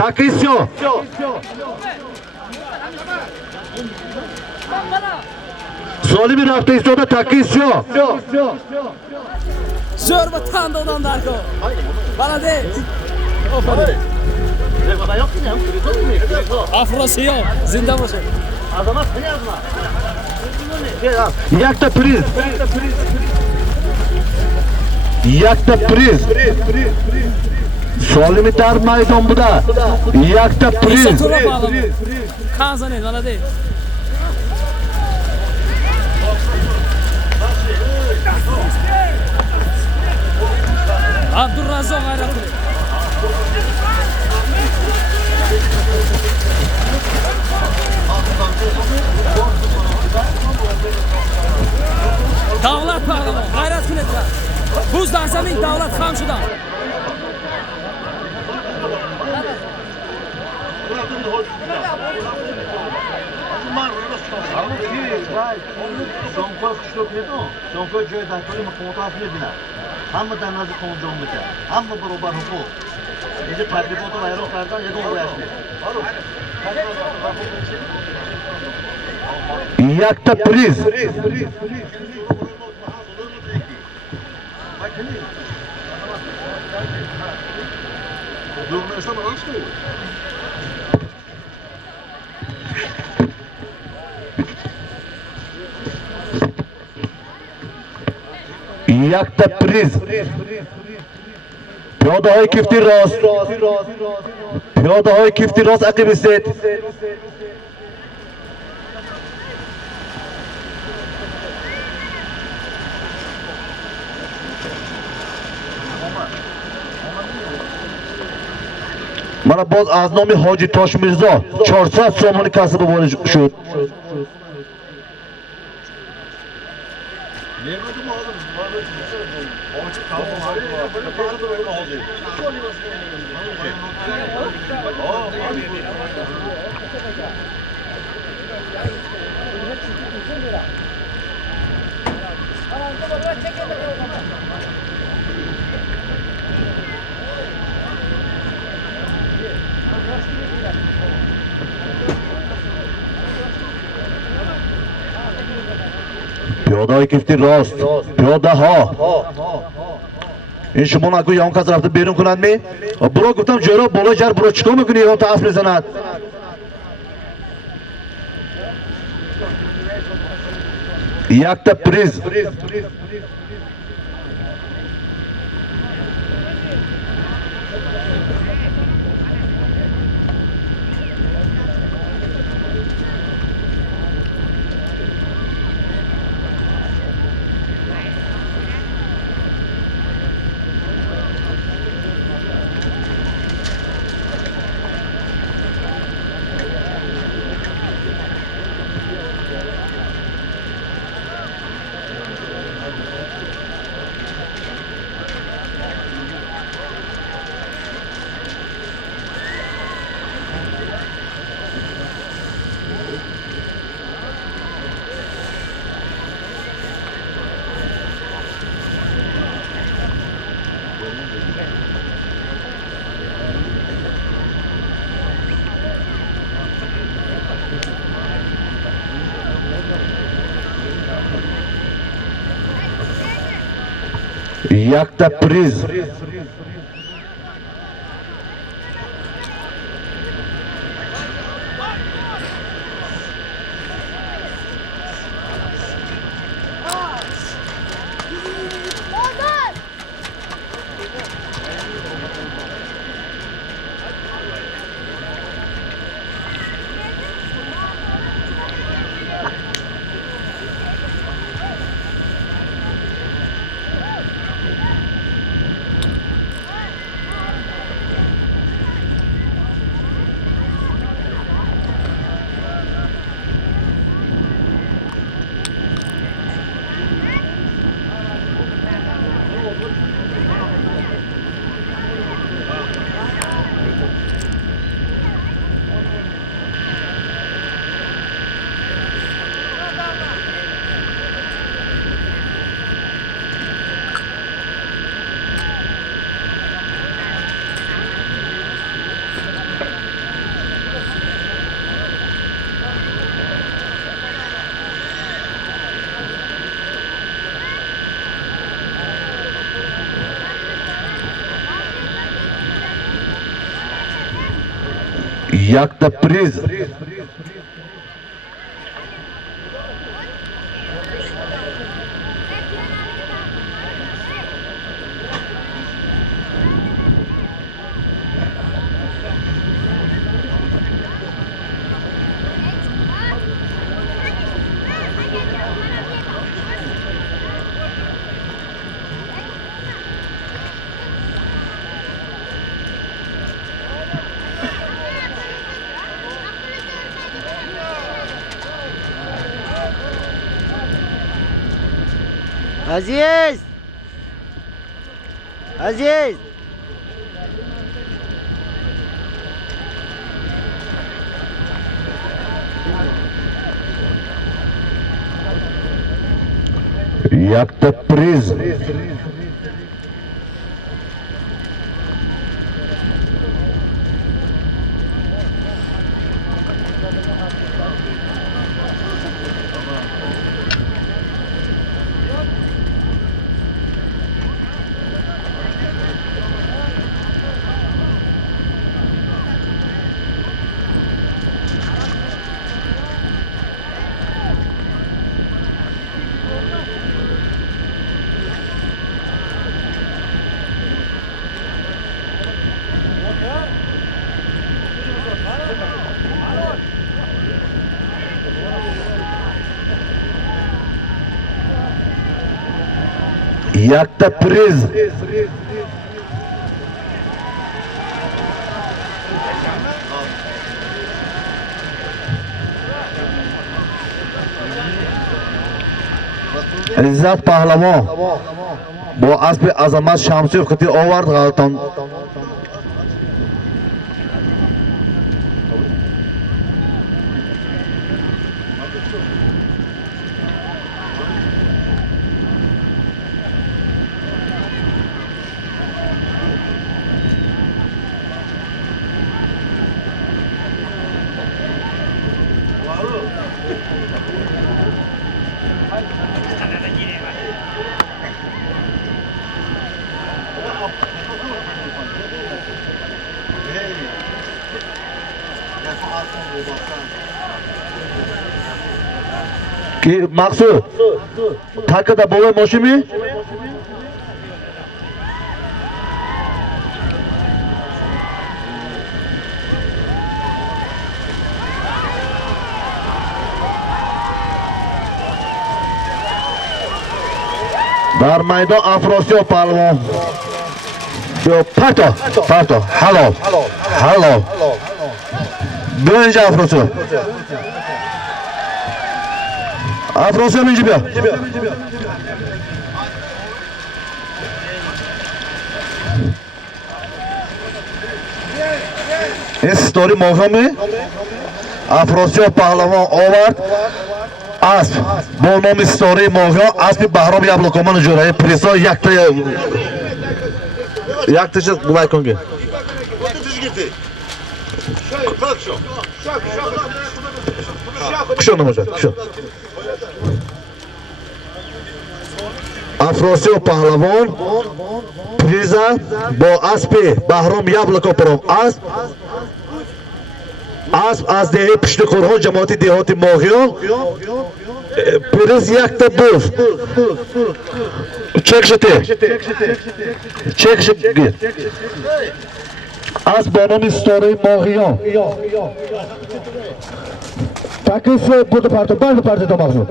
Takisyo. Solimi rafta istiyorda takisyo. Zo'r bir tandodan darko. Balade. Ofarin. Afrosiyo, zinda bo'lsin. Azamat qilyapman. Yakta priz. Yakta priz. Solimi dar maydon buda. Yakta priz. Qanzani, balade. Abdurrazzoq g'ayratli. Davlat pahlavon, g'ayrat kunetlar. Buzdan zamin davlat hamshidan. Hammadan nazi qonun bitar. Hamma barobar huquq. Endi tartibot va bayroqlardan yig'ib qo'yashdi. Yakta priz. Yakta priz. Piyodahoy kifti rost. Piyodahoy kifti rost aqib istet. Mana boz az nomi Hoji Toshmirzo 400 so'mni kasbi bo'lish shu. Piyoda kifti rost. Piyoda ha. این شما نگو یا اون کس رفته بیرون کنند می؟ برو گفتم جورا بالا جر برو چیکار میکنی یا تا اسب میزند یک تا پریز یک تا پریز Yakta priz. Aziz! Aziz! Yakta priz. Yakta priz. İzzat Pahlavon. Bu asbi azamat Shamsiyev qiti ovard g'alton. Ki Maqsud. Takada bo'lay moshimi? Dar maydon Afrosiyob palvon. Yo, Parto. Halo. Birinchi Afrosiyob. Afrosiyob birinchi bu. Story mohami. Afrosiyob Pahlavon ovard. Asp. Bu nomi story moham. Asp Bahrom Yablokoman jo'rayi preso yaktacha Gulaykonga. Kuşon hocam, kuşon. Afrosiyob Pahlavon, priza, bo aspi Bahrom Yabloko prom asp az dehi Pishti Qo'rg'on jamoati dehoti Mo'g'yon. Priz yakta buz. Chekshite. Az bonomi story Mo'g'yon. Taklif bu parti tomog'u.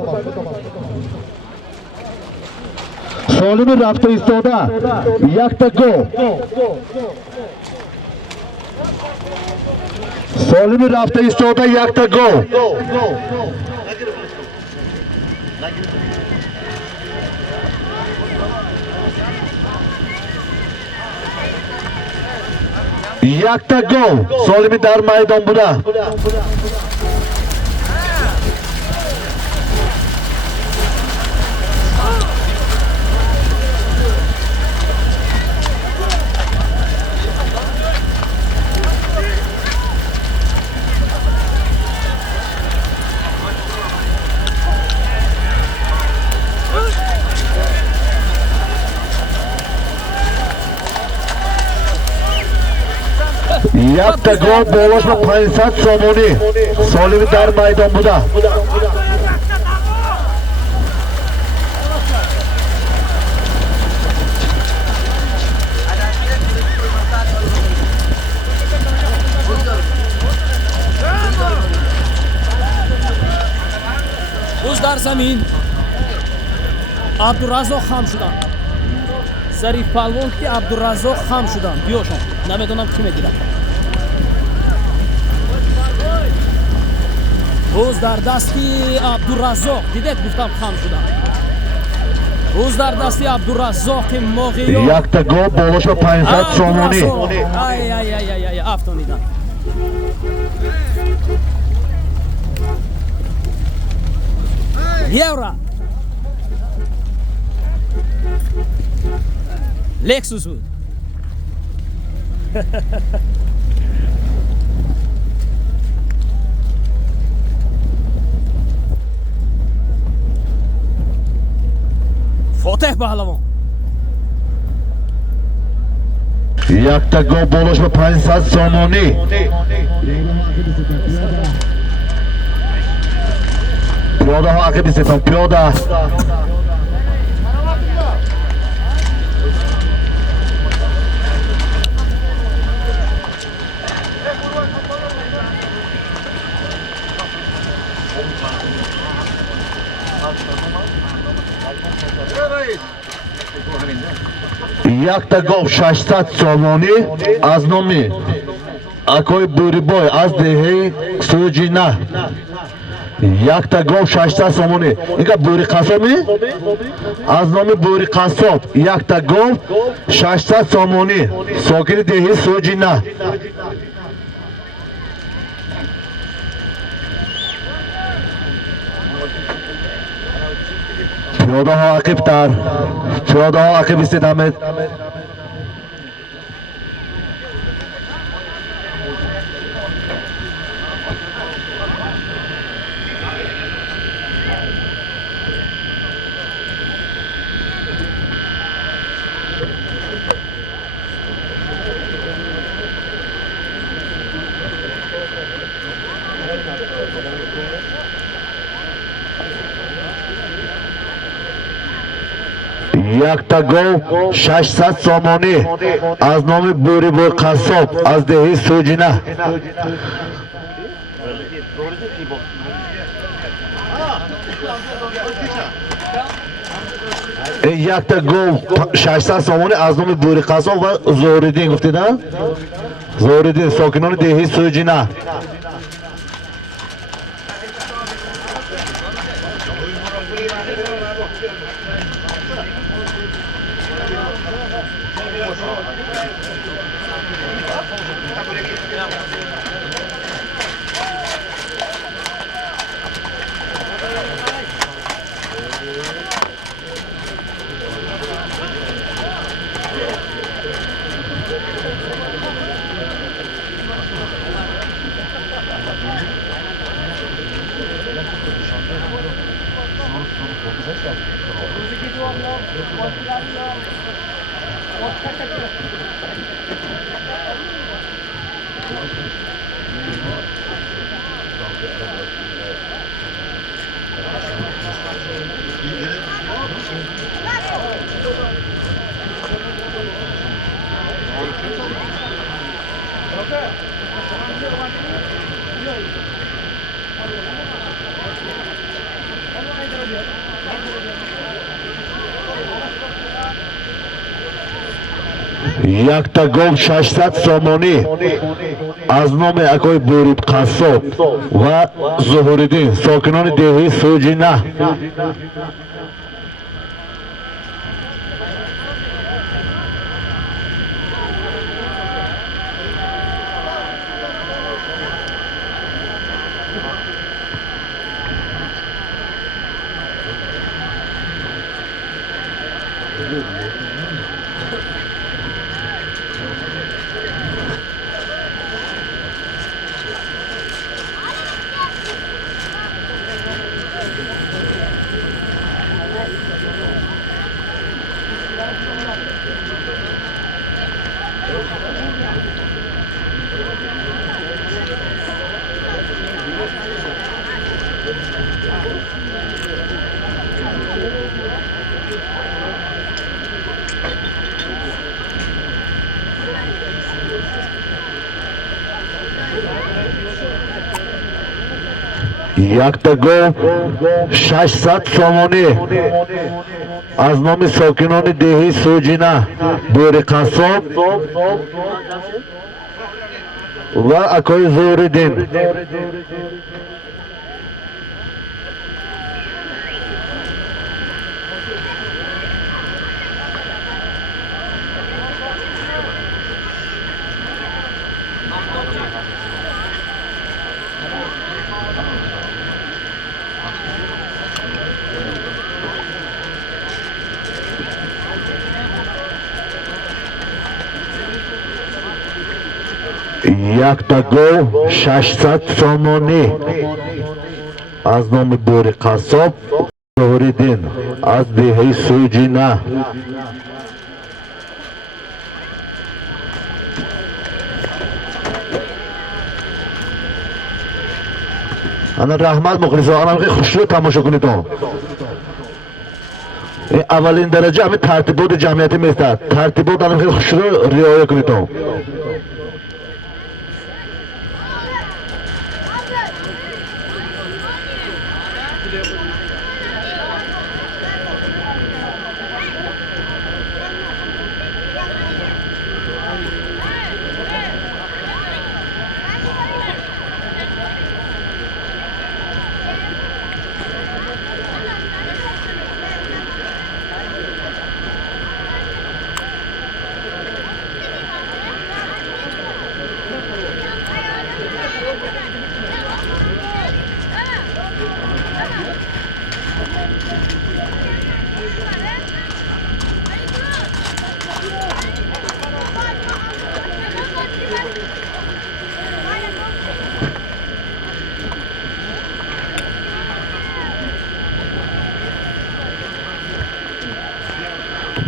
Solimi rafta istoda. Yakta go. Solimi rafta istoda yakta go. Yakta go. Solimi dar maydon buda. Yakta gol bolash va 500 somoni. Solimi dar maydon buda. Buz dar zamin. Abdurazzoq ham shudan. Zarif palvon ki Abdurazzoq ham shudan. Biyoshon. Namedonam kim edilar. Buz dar dasti Abdurazzoq. Didek guftam ham shudan. Buz dar dasti Abdurazzoq Mog'iyo. Yakta gol bolash va 500 somoni. Ay, aftonidan. Yevra. Lexus بود. فاتح پهلوان. Yakta gol bolash va 500 somoni. Piyoda ha aqib istetam piyoda. Yakta gol 600 somoni az nomi Akoy Buriboy az dehi Sujina. Yakta gol 600 somoni. Inka Buri Qasomi az nomi Buri Qasob. Yakta gol 600 somoni. Sokini dehi Sujina. Piyoda ha aqibtar. Piyoda ha aqib istedamid. Yakta gol 600 somoni az nomi Buriboy Qasob az dehi Sujina. Yakta gol 600 somoni az nomi Buri Qasob va Zoridin guftidan. Zoridin sokinoni dehi Sujina. Yakta gol 600 somoni az nomi Akoy Buri Qasob va Zuhuriddin sokinoni dehi Sujina. якта гов 600 сомонӣ аз номи сокинони деҳаи Суҷина Бӯри Қассоб ва акои Зӯриддин. якта гов 600 сомонӣ аз номи Бӯри Қассоб Зӯриддин аз деҳаи Суҷина. ана раҳмат мухлисо, ана хушрӯ тамошо кунед. аввалин дараҷа ҳамин тартиботи ҷамъиятӣ меистад. Тартибот ана хушрӯ риоя кунед.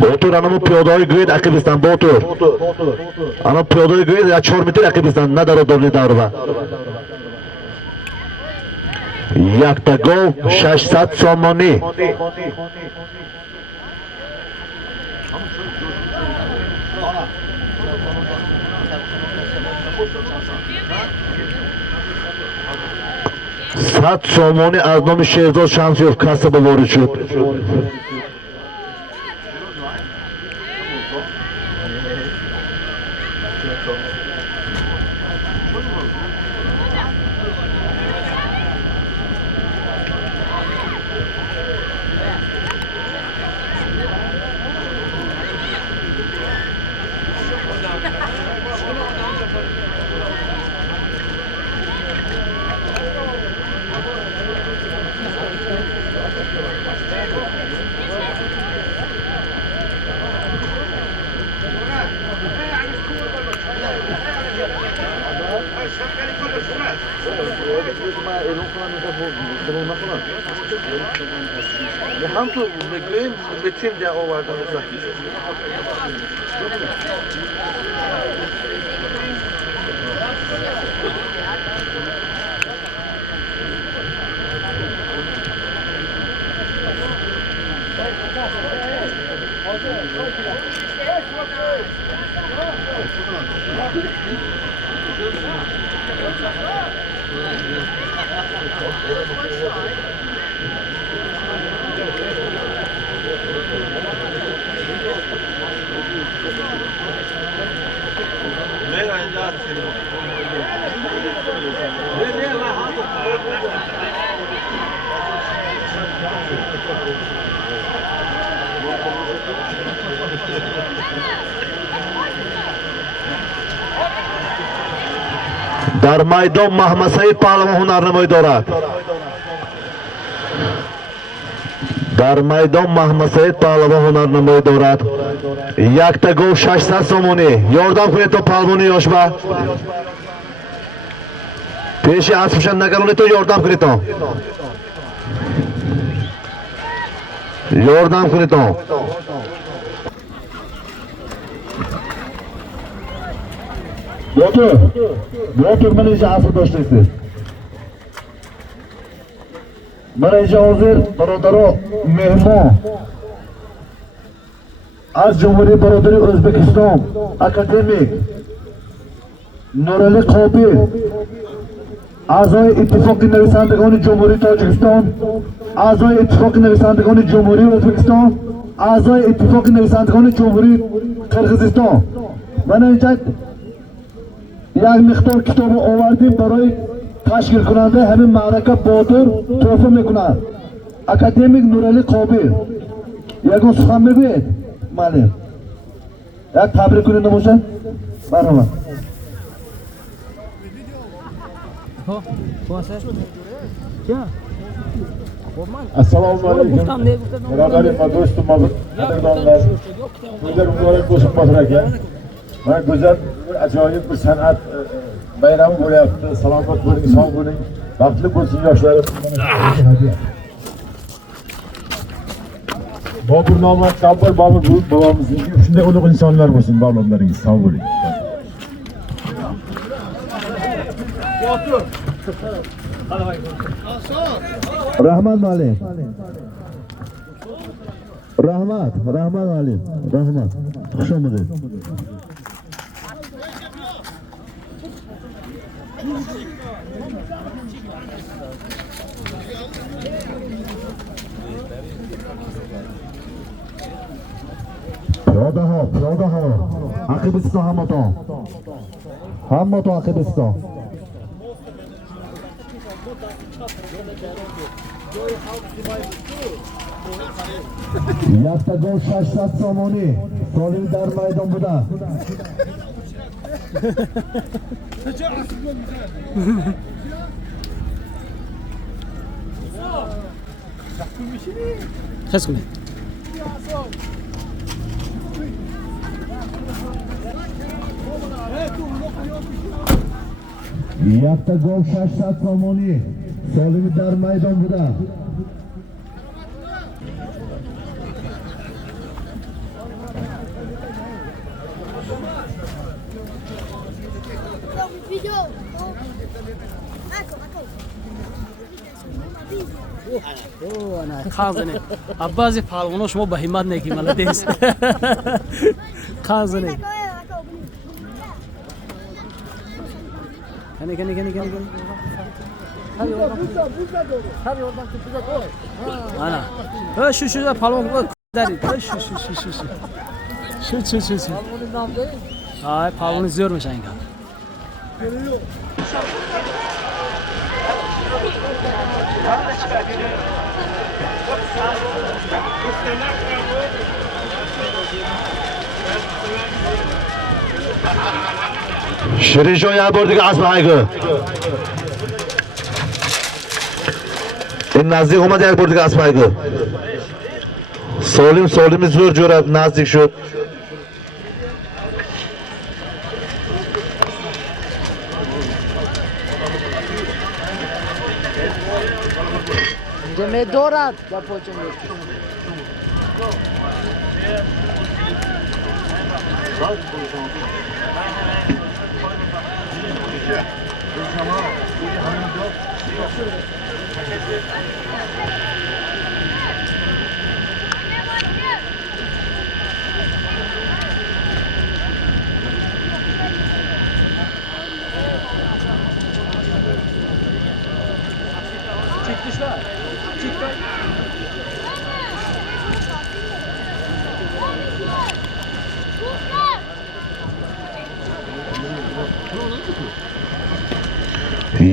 Ботур ана пиёдаҳои гӯед ақиб истанд. Ботур ана пиёдаҳои гӯед 4 метр ақиб истанд, на дар одобли дарва. якта гов 600 сомонӣ сад сомонӣ аз номи Шеҳзод Шамсиёв касба ворид шуд. هم تو بگویم به تیم ده آوردن дар майдон Маҳмасаид паҳлавон ҳунарнамоӣ дорад. дар майдон Маҳмасаид паҳлавон ҳунарнамоӣ дорад. якта гов 600 сомонӣ. ёрдам кунед то паҳлавони ёшба. пеши аспшан нагаронед то ёрдам кунед то. ёрдам кунед то. Ботур mana iyice asr boshlaysiz. Mana iyice hozir birodaro mehmon az Cumhuriyet Barodari O'zbekiston akademik Nurali Qobil a'zoy ittifoqi navisandagoni Jumhuriy Tojikiston, a'zoy ittifoqi navisandagoni Jumhuriy O'zbekiston, a'zoy ittifoqi navisandagoni Jumhuriy Qirg'iziston. Mana اینجا یک مقدار کتاب آوردیم برای تشکیل کننده همین معرکه بادر تحفه میکنند. اکادمیک نورعلی قابل یکون سخن بگوید. بله یک تبریک کننده باشه. مرحبا. Assalomu alaykum. Birodarim va do'stim, qadrdonlar. Go'zal muborak bo'lsin Botir aka. Mana go'zal bir ajoyib bir san'at bayrami bo'lyapti. Salomat bo'ling, sog' bo'ling. Baxtli bo'lsin yoshlarim. Bobur Nomad Kabbir Bobur bobomizniki shunday ulug' insonlar bo'lsin, bog'lonlaringiz sog' bo'ling. Rahmat Malim. Rahmat Malim. Rahmat. Xush omading. Piyoda ho. Aqibiston hammaton. Hammaton Aqibiston. Yakta gol 800 somoni. Solim dar maydon buda. His کنید. Yakta gol 800 somoni. Solim dar maydon buda. خازنه عباسی پالونو شما به همت نگی مالدیس خازنه کنی ana şu palon deri şu ay palon izliyormuş aynı Shirijo yabordiga asmaydi. این نزدیک اومد یک بار دیگه اسمایگو. سالمی زور جورت نزدیک شد. جمعه دورت با پوچه میرسی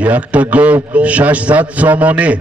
Yakta gol 800 somoni.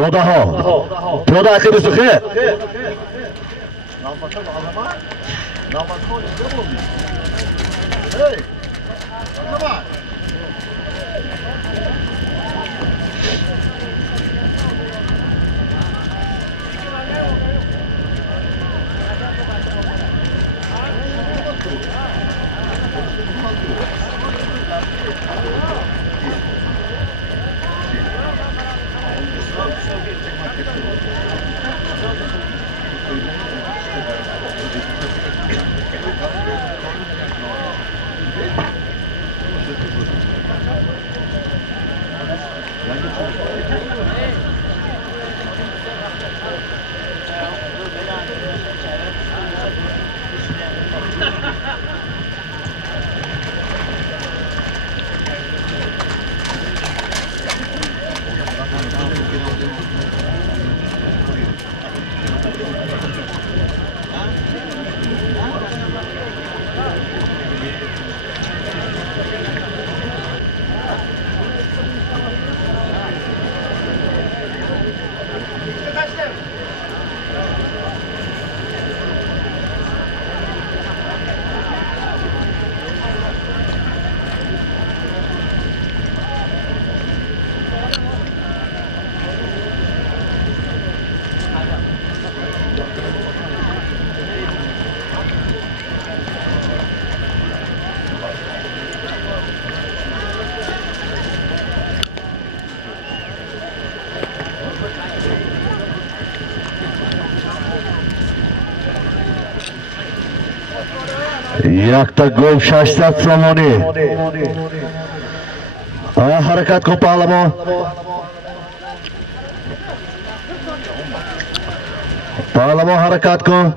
Piyoda ho. Piyoda aqib suxi. Yakta gol 80 somoni. Harakat kun pahlavon. Pahlavon harakat kun.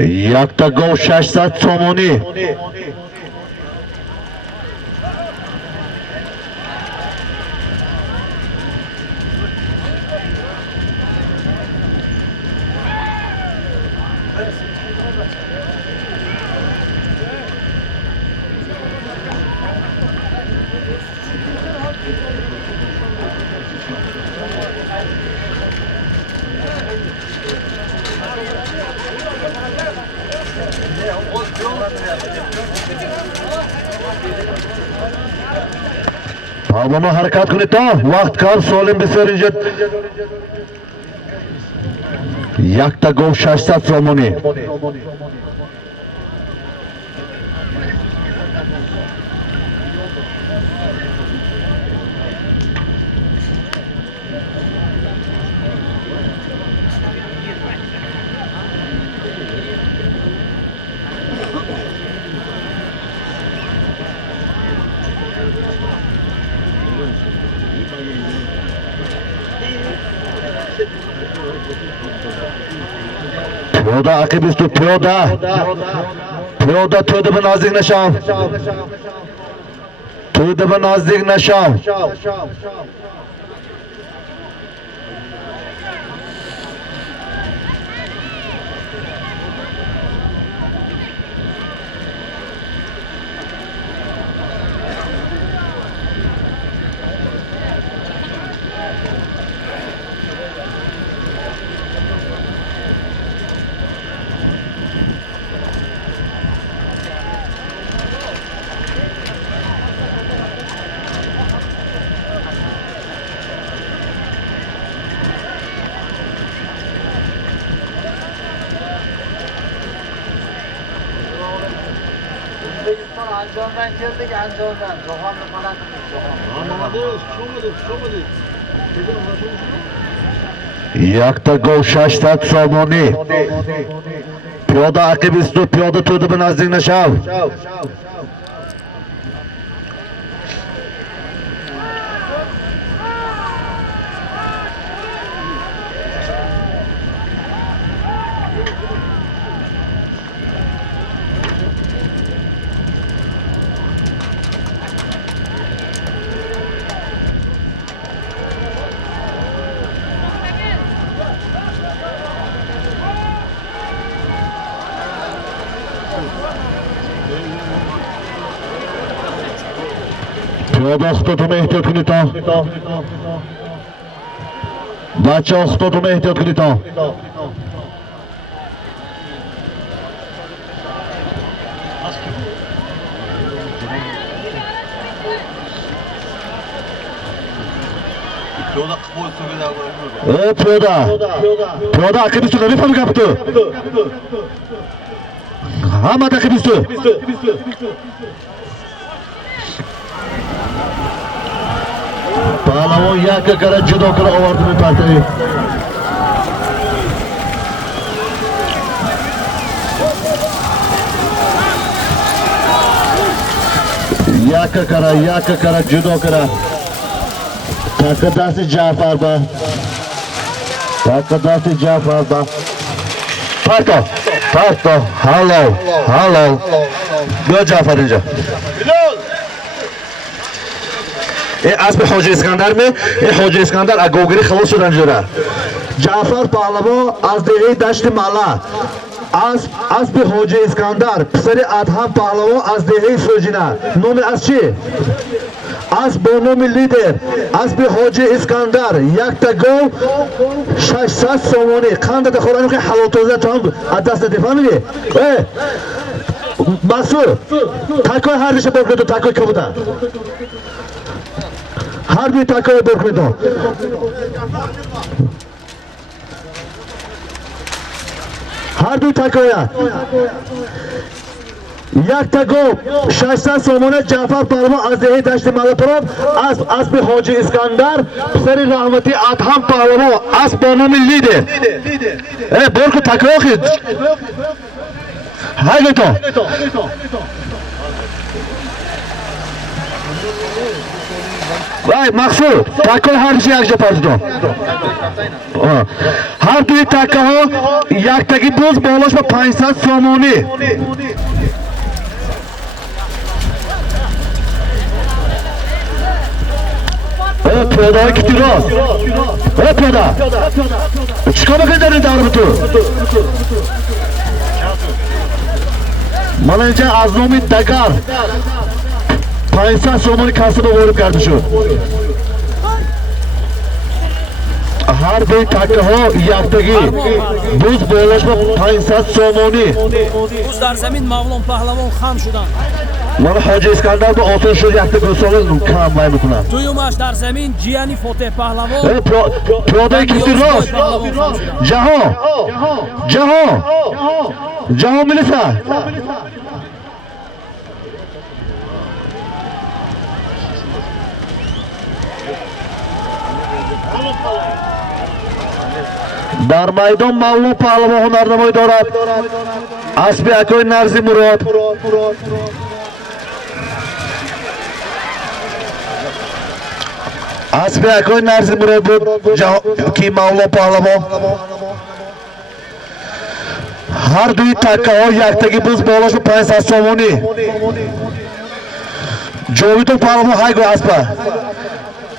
Yakta gol 80 somoni. Pahlavon harakat qildi. Vaqt qoldi, solim biserinjet. Yakta gol 80 somoni. Piyoda aqib üstü piyoda. Piyoda to'da bir nozik nishon. To'da bir nozik nishon. O'zbekiston Andijondan keldik, Andijondan. Jahonni palatimiz, Jahon. Yakta gol 60 somoni. Piyoda aqibistu piyoda to'di bilan nazdinlashav. Piyoda xutotuma ehtiyot qiling to. Barcha xutotuma ehtiyot qiling to. Piyoda. Piyoda aqibistu nima farqi qapti? Hamma aqibistu. Pahlavon yakka qara judo qilib ovardimi partay. Yakka qara judo qara. Taqadasi Ja'far ba. Taqadasi Ja'far ba. Parto. Hello. Go Ja'far inja. اسب حاجی اسکندر می حاجی اسکندر اگوگری خلاص شدن جوره جعفر پهلوان از دیگه دشت مالا اسب حاجی اسکندر پسر ادهم پهلوان از دیگه سوجینا نام از چی؟ اسب با نام لیدر اسب حاجی اسکندر یک تا گل 600 سومانی قند دخورانی که حلاتوزه تو هم از دست دفهمیدی؟ مسئول تکای هر ریشه بکنه تو تکای که بودن هر دوی تکای بکنه تو هر دوی تکای یک تا گل 600 سومانه جعفر پهلوان از دهه دشت ملپرام اسب حاجی اسکندر پسر رحمتی ادهم پهلوان اسب با نام لیده برکو تکای خید های تو وای مقصود تکل هر چی یک جا پرد تو هر دوی تکه ها یک تکی دوز بالاش با 500 سومانی پیاده های کتی راست پیاده چکا بکنی در این داره تو مالا اینجا از نومی دگر 500 سومانی کسب وارد کرده شد هر دوی تکه ها یکتگی دوز بالاش با 500 سومانی روز در زمین مغلوم پهلوان خم شدن مالا حاجی اسکندر با آتون شد یک دو سال کم بای میکنن دویمش در زمین جیانی فتح پهلوان پیاده کسی راست جهان میلسه در میدان مغلوم پهلوان هنرنمایی دارد اسب اکوی نرزی مراد اسب اکوی نرزی مراد بود که مغلوم پهلوان هر دوی تکه ها یک تکی بوز بالاش 500 سومانی جاویدو پهلوان های گو اسب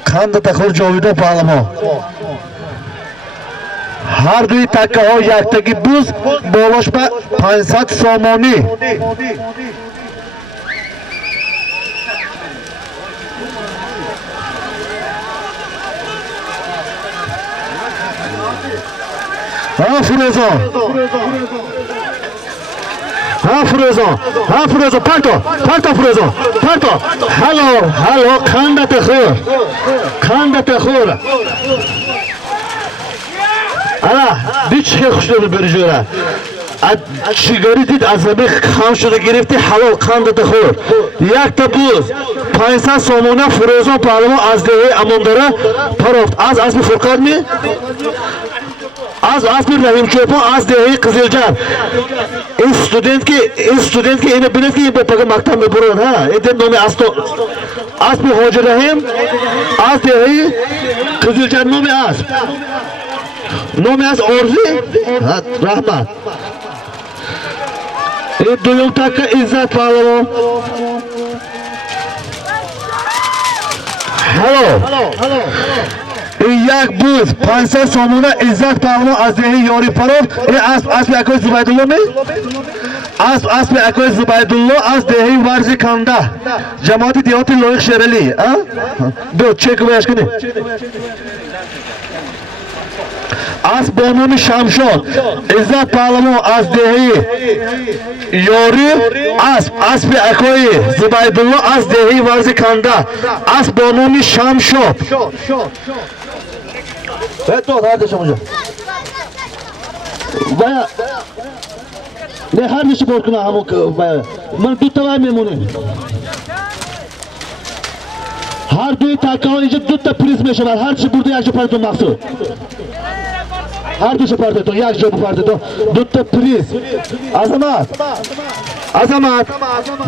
خند تخور جاویدو پهلوان هر دوی تکه ها یک تکی بوز بالاش به 500 سومانی ها فروزان پرتو فروزان هلو خندت خور الا دیچ که خوش داره بری جوره چیگاری دید از زمین خم شده گرفتی حلال قندت خورد یک تا بوز 500 سومونه فروزان پهلوان از دهه امانداره پرافت از اسم فرقاد می از اسم رحیم چوپان از دهه قزلجان این استودنت که اینو بینید که این با پاک مکتب میبرد ها این نام اسم حاج رحیم از دهه قزلجان نام از آرزی رحمت این دویم تک عزت پهلوان هلو این یک بوز 500 سومونه عزت پهلوان از دهه یاری پرافت این اسم اکای زبیدالله می اسم اکای زبیدالله از دهه ورزی کنده جماعت دیهات لایق شرلی دو چک بیش کنی از بانون شمشاد عزت پهلوان از دهه یاری اسب اکای زبیدالله از دهه ورزی کنده از بانون شمشاد باید تو هر دشم اونجا باید نه هر میشه برد کنه همون باید من دو تا باید میمونه هر دوی تکه ها اینجا دو تا پریز میشه هر چی برده یک جا پردتون مقصود هر دوش پردتون یک جا پردتون دو تا پریز عظمت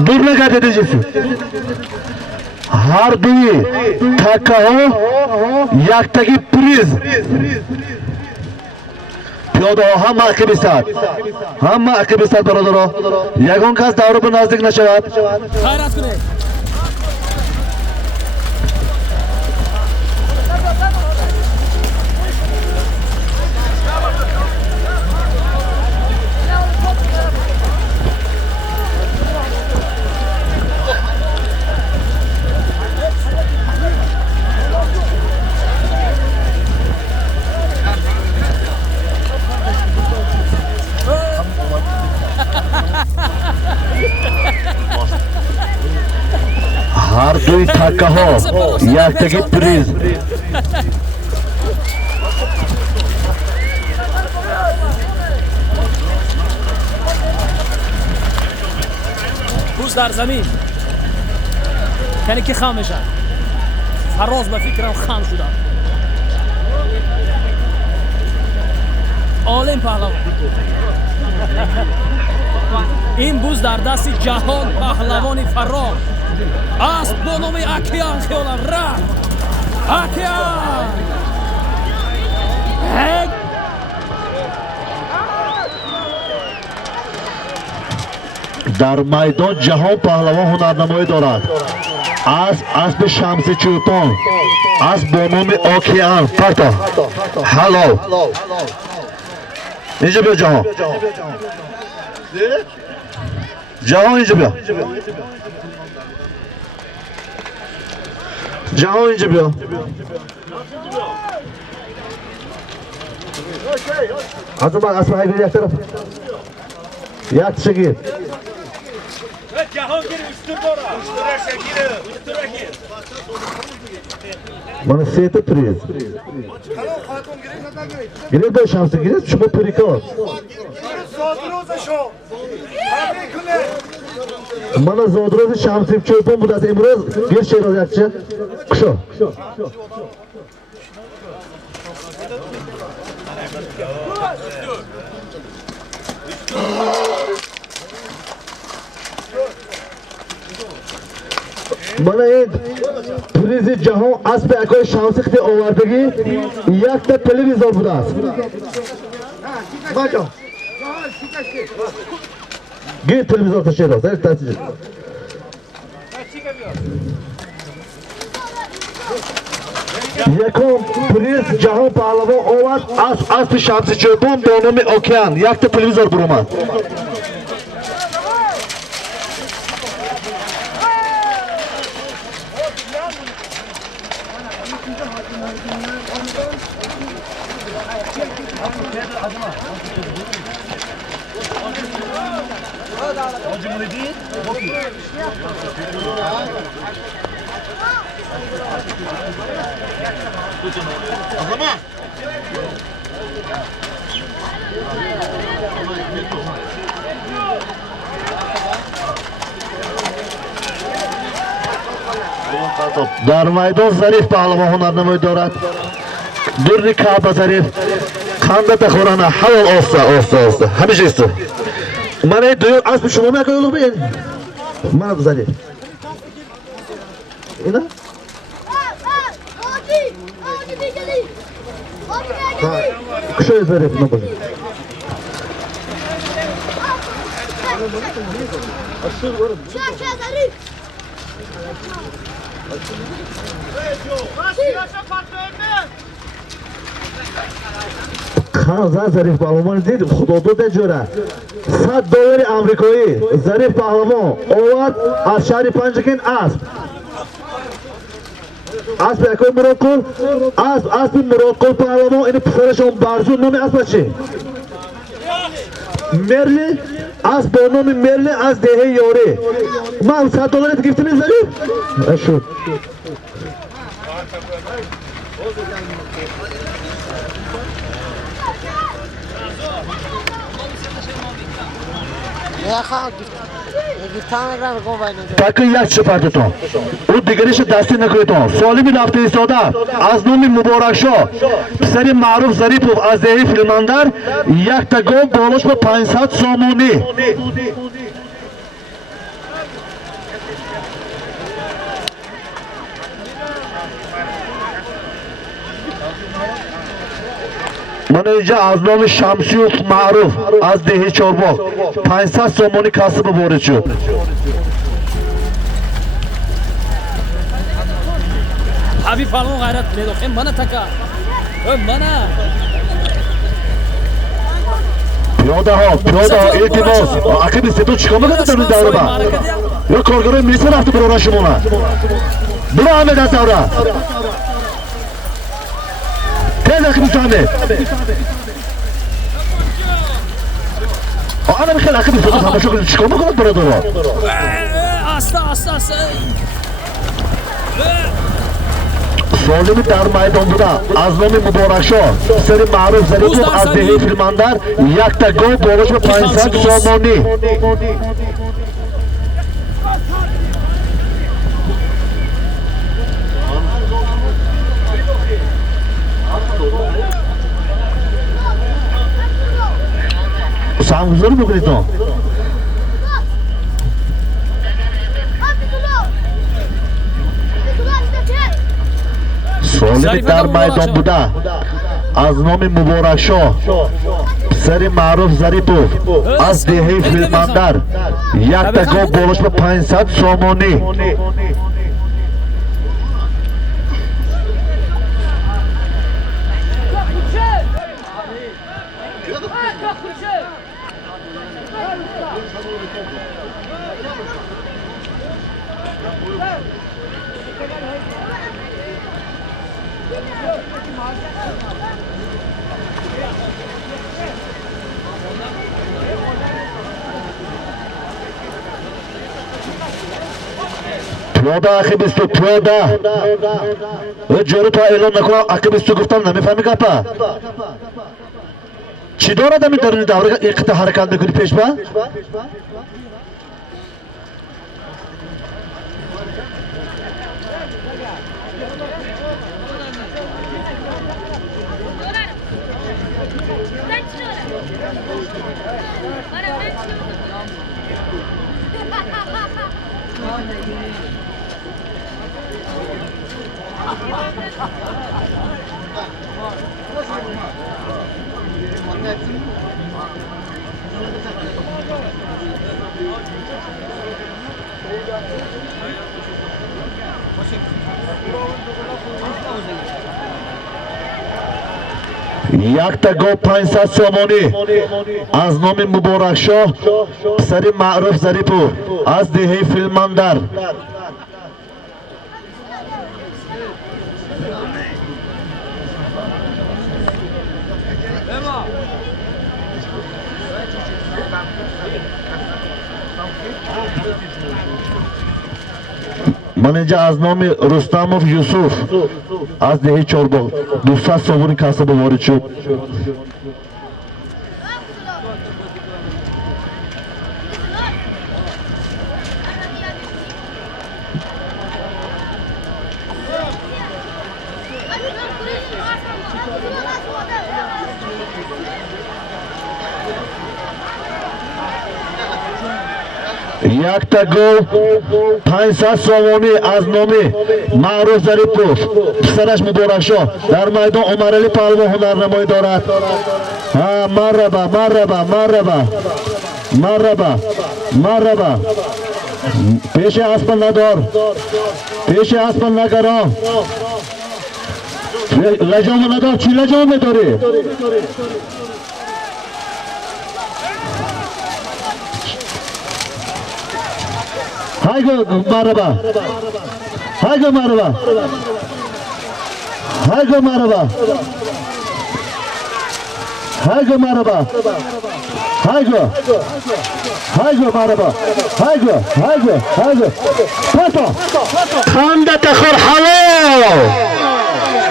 دور نگرده دیجیسی هر دوی تکه ها یک تکی پریز پیاده ها هم عقب ایستاد برادرها یگان کس دور به نزدیک نشود خیرات کنه هر دوی تکه ها یک تکی پریز بوز در زمین یعنی که خم میشن فراز به فکرم خم شدم عالم پهلوان این بوز در دست جهان پهلوان فراز است با نام اکیان خیالم رفت اکیان در میدان جهان پهلوان هنرنمایی دارد از اسب شمس چوپان از با نام آکیان پرتا هلو اینجا بیا جهان اینجا بیا جهان اینجا بیا حتی من اسم حیبی یک طرف یک شگیر جهان گیر üstü bora. Üstüre gir. من سه تا پریز گیره دو شمسه گیره شما پریکار من زادروز شمسی چوپان بود از امروز گیر شیراز یک چه کشو من این پریز جهان اسب اکای شمسی خیلی آوردگی یک تا تلویزور بوده است گیر تلویزور تا شیراز یکم پریز جهان پهلوان آورد اسب شمسی چوپان به نام اوکیان یک تا تلویزور برومد Tamam. در میدان ظریف پهلوان هنر نمایی دارد. درنی کعبه ظریف خنده تخورانه حلال آسته همیشه است. من این دوی اسب شما میکنه لو بین من ظریف اینا کشای ظریف نباشه خان ظریف پهلوان دید خدا دو جوره $100 آمریکایی ظریف پهلوان آورد از شهر پنجکین اسب اکوی مراد کن اسب مراد کن پهلوان این پسرش اون برزون نامی اسب چی؟ مرلی اسب با نامی مرلی از دهه یاری من $100 گرفتیم این ظریف؟ شد تاکه یک چپرتتون او دیگریش دستی نکنیتون سوالی می رفته ایستاده از نومی مبارک شو پسری معروف ظریفوف از دهی فیلماندر یک تا گل بالش با 500 سامونی من اینجا از نام شمسیوف معروف از دهی چارباغ 500 سامونی کسب وارد شد. حبیب پهلوان غیرت میدوخه منه تکا منه پیاده ها التماس عقب استدو چیکار میکنه در این دوره با یا کارگرای میلیسی رفته برای شما برو همه دست دوره تیز عقب استو همه آنم خیلی عقب استدو تماشا کنید چیکار میکنه برای دوره آسته سالمی در میدان بوده از نام مبارک شو سری معروف ظریفوف از دهی فیلماندر یک تا گل بالش به 500 سامانی سامگذاری بکنید تو سالمی در میدان بوده از نام مبارک شو پسری معروف ظریفوف از دهی فیلماندر یک تا گل بالش به 500 سامانی پیاده عقب استو پیاده جورو تا اعلام نکنم عقب استو گفتم نمیفهمی گپا چی دارد همی در این دوره یک قطع حرکت میکنی پیش با؟ یک تا گل 500 سامانی از نام مبارک شو پسری معروف ظریفوف از دهی فیلماندر من اینجا از نام رستموف یوسف از دهی چارباغ 200 سامونی کسب وارد شد. Якта гол 500 сомонӣ аз номи Маъруф Зарипов писараш Муборакшо дар майдон Омарали паҳлвон ҳунарнамоӣ дорад. Марҳаба, марҳаба, марҳаба, марҳаба, марҳаба. пеши аспа надор, пеши аспа нагарон. Лаҷон надор, чӣ лаҷон медорӣ? Haygo marhaba. Haygo marhaba. Haygo marhaba. Haygo marhaba. Haygo. Haygo marhaba. Haygo. Haygo. Haygo. Pato. Khanda takhir halol.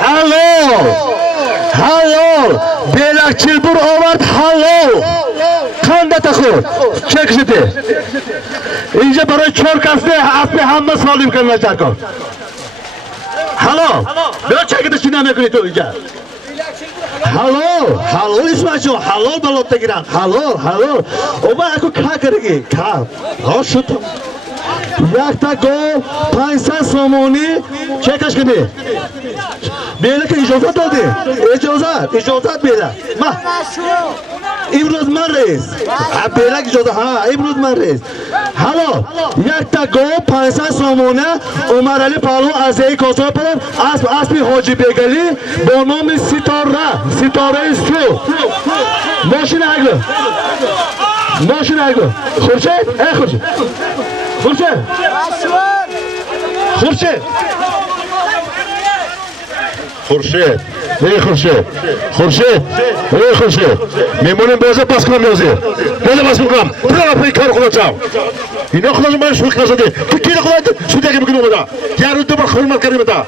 Halol. Halol. Belak chilbur ovard halol. Khanda takhir. Chekishdi. اینجا برای چرکسته اصل همه سالیم کنه چرکان حالا بیا چکتشی نمیکنی تو اینجا حلال حلال اسمشو حلال بلوت بگیرن حلال حلال اوما اکو که کرگی که ها شد یک تا گل 500 سامانی چکش کنی بیله که اجازت دادی اجازت بیله ما امروز من رئیس بیله اجازت ها امروز من رئیس حالا یک تا گل 500 سامانه عمرعلی پهلوان از ای کاسا پدر اسب حاجی بیگلی با نام ستاره سو ماشین اگه ماشین اگه خورشید ای خورشید خورشید خورشید خورشید ای خورشید خورشید ای خورشید میمونیم بازه پاس کنم یازی بازه پاس کنم برای پای کار خدا چاو اینا خدا من شوخ نشده تو کی خدا شده که میکنه بودا یارو تو بر خورمت کردی بتا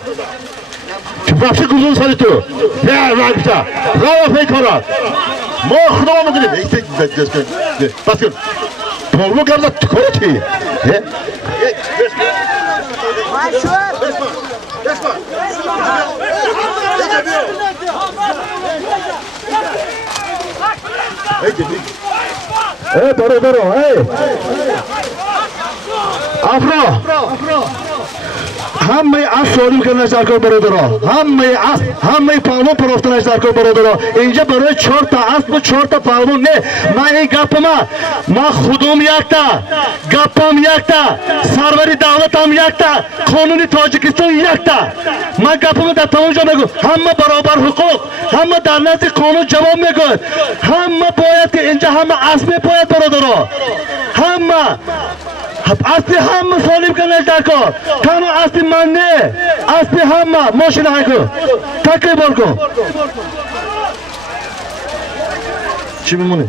تو بخش گوزون سالی تو یا راگتا برای پای کارا ما خدا ما میکنیم ایسته پاس کن پولو کرده تو کاری برو افرا همه از سالیم کننش در کار برادرها همه پهلوان پرفتنش در کار برادرها اینجا برای 4 تا اسب و 4 تا پهلوان نه من این گپ ما خودم یک تا گپم یک تا سروری دولتم یک تا قانون تاجیکستان یک تا من گپم در تمام جا میگم همه برابر حقوق همه در نزد قانون جواب میگن همه باید اینجا همه اسب باید برادرها همه اصلی همه سالیم کننش در کار تنها اصلی من نه اصلی همه ماشین های کن تکی بار کن چی میمونه؟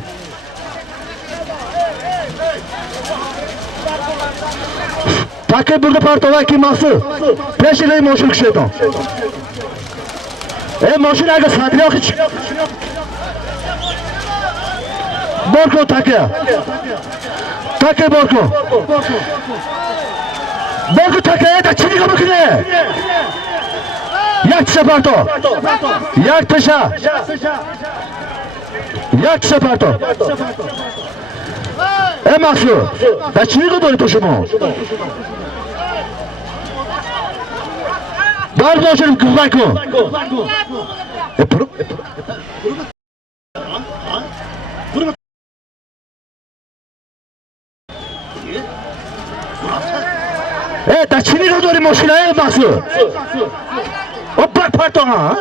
تکی برده پرتوه کی محصول پیشی لی ماشین کشیدم ای ماشین اگه صدری آخی چی؟ بار کن تکیه تکی بار کن بار کن تکیه تا چی نگاه بکنه یک سپرتو یک تشه یک سپرتو ای محصول تا چی نگاه داری تو شما بار ماشین کمک کن تا چی نگاه داری ماشین های محصول بار پرتو ها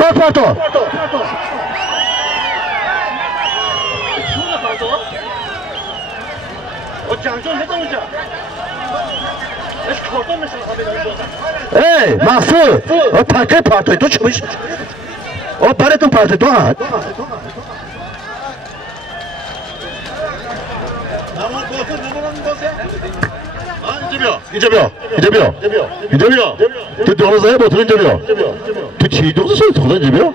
بار پرتو ای محصول تکه پرتوی تو چی میشه برای تو پرتوی تو ها اینجا بیا تو 12 بطور اینجا بیا تو چی دوست شدی خدا اینجا بیا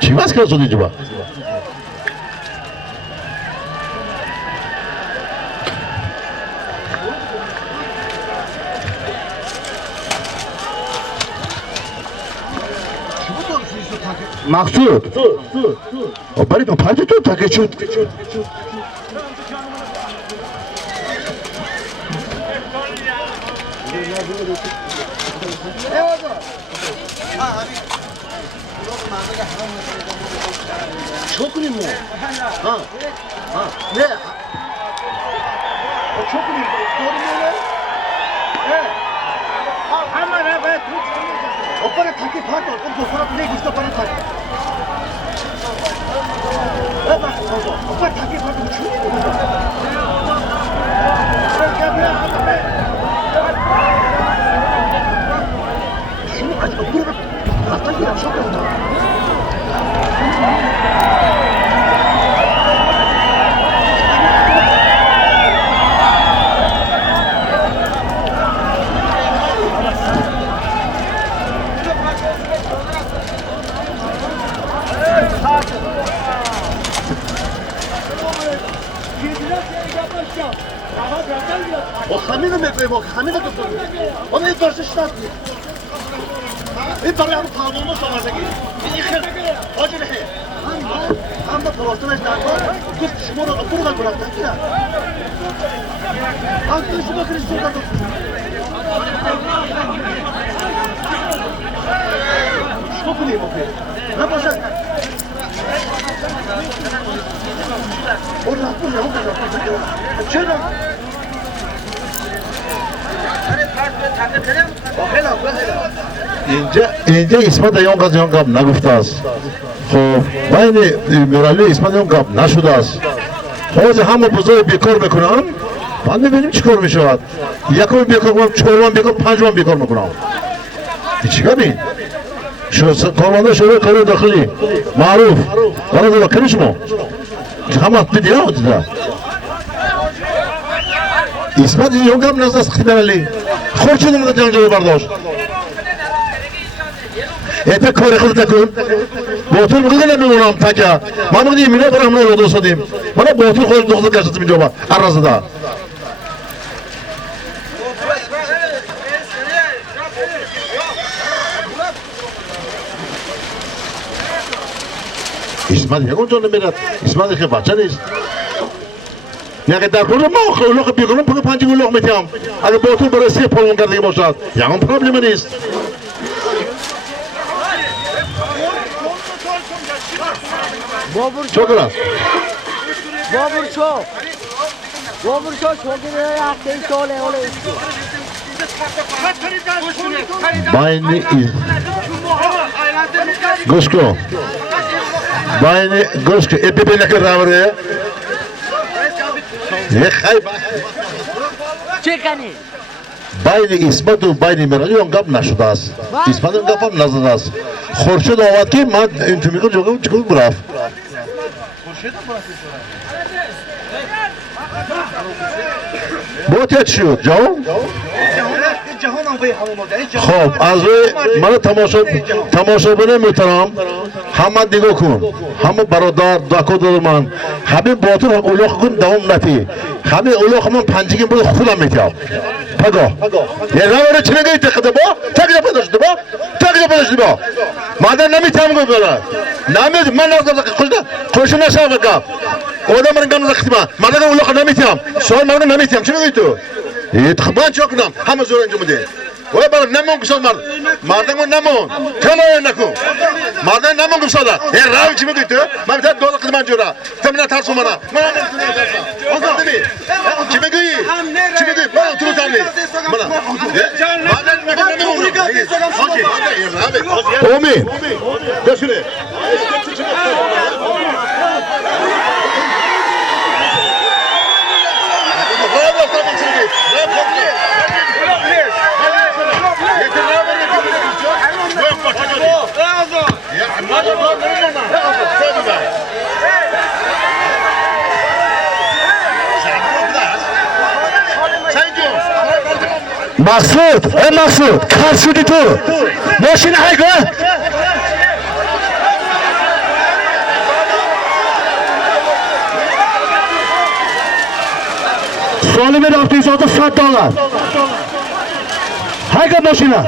چی مسکر شد اینجا با Maqsud. Bari payda tu takechut. Çokuni mu? Ha. Ha. Ne? O çokuni. Doğru mu öyle? Evet. Hemen evet. O para takip pardon. O fotoğraf ne güçlü para takip. Evet bak. O para takip pardon. Çok iyi bu. Gel buraya. Şunu aç. Dur bak. Hatta bir çok oldu. O hamile mi koyuyor? Hamile tutuyor. Onu ilk karşı şart. İlk tarafı kaldırma sonrası gibi. Bir iki acele he. Hem de profesyonel işler. Kız şumara oturma bıraktı ya. Hakkı şu bakın şu kadar. Çok iyi bakıyor. Ne başak? Orada bu. Çöre. اینجا اسمت یون قبل نگفته است خب بین میرالی اسمت یون قبل نشده است حاضر همه بزرگ بیکار میکنم بعد میبینیم چی کار میشود یکم بیکار کنم چهارم بیکار پنجم بیکار میکنم چی کارین کارمانده شده کار داخلی معروف کار داخلی شما همه دیدی ها دیده اسمت یون قبل نزد است میرالی خود شده مدت جانجا برداشت ایتا کاری خود تکن باتون مگه نمیمونم تکه من مگه میره برام نه دوست داریم من باتون خود دوست کشتم اینجا با ارزده اسمت یکون جان نمیرد اسمت که بچه نیست یا که در کل ما خلوق بیگانم پنج پنج گلوق میتیم اگه باتون برای سی پولون کردگی باشد یکون پرابلم نیست Babur çok az. Babur çok. Babur çok şokine yaptığın şöyle öyle istiyor. Bayni iz. Goşko. Bayni goşko. Epe ne kadar var ya? Ne hayır. Çekani. Bayni ismatu bayni merali on kap naşudas. İsmatun kapam nazadas. Xorşid ovad ki man intimiqi jo'qib chiqib buraf. Bu yetişiyor. Javob? Xo'p, azri mana tomoshabini muhtaram, hamma nigah kun, hamma barodar, do'kondarman. Habib botir uloq kun davom nati. Habib uloq man panjiga bu xulam etyap. Pago. Ya ravara chinaga aytdi bo, tagiga podashdi bo, tagiga podashdi bo. Madan namitam go bola. Namid man nazarda qildi. Qo'shina shag'iga. Odamlarning gamida xitma. Madaga uloq namitam. So'l mana namitam. Chinaga aytdi. Xiban cho'qnam, hamma zo'ranjimide. Voy bana namon qilsam mardamon namon. Kamoya naku. Mardan namon qilsada. Rav chima deydi. Men bitta do'la qilman jo'ra. Tamna tarsu mana. Mana o'zimni. Chima go'yi. Chima go'yi. Mana turtanli. Mana. Mardan namon. Omi. Dashune. Maqsud, Maqsud, qarshidi tu. Mashina hayga. Solimin avtosoti $100. Hayga mashina.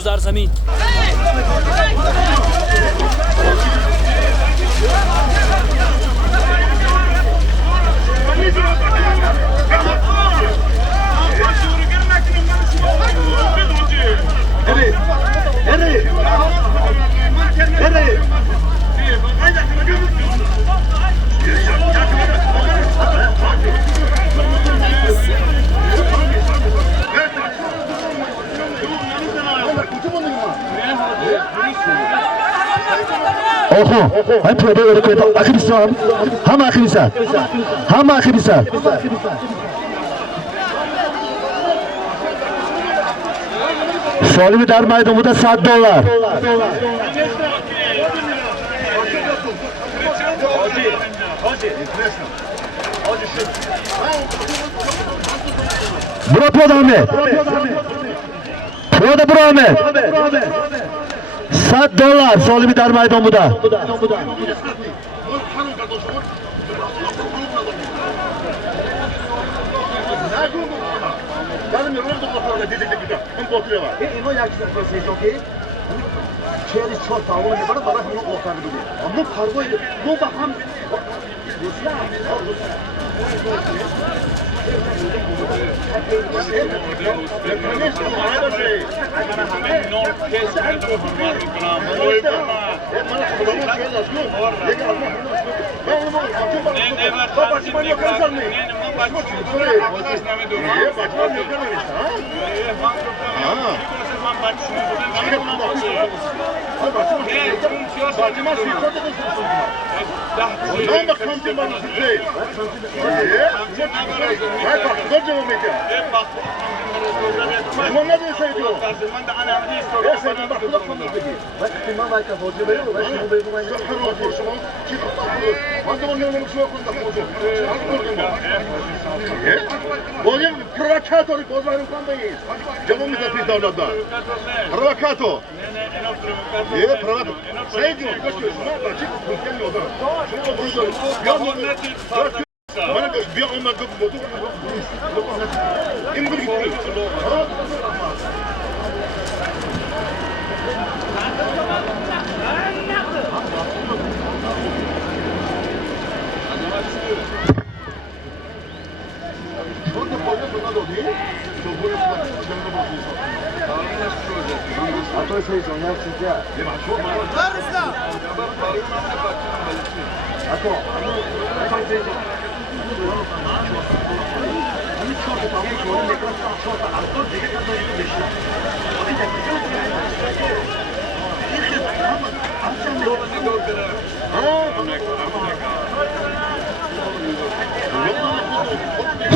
روز در زمین. Oku, hay piyade öyle koydu. Akıllısı var. Ham akıllısı. Ham akıllısı. Solimi dar maydonunda $100. Bura podame. Burada burame. $100 solimi dar maydonunda. اینو یک چیز پرسید که چهره چهار تاول میبره برای همون اوقات میده اما پروای مو با هم Provokator pozvani kandayız. Canım misafir davlatda. Provokator. Provokator. Şey diyor, kaçıyorsun ha? Açık mümkün yolda. Bana bir onlar kapı bodu. İmbir gitti.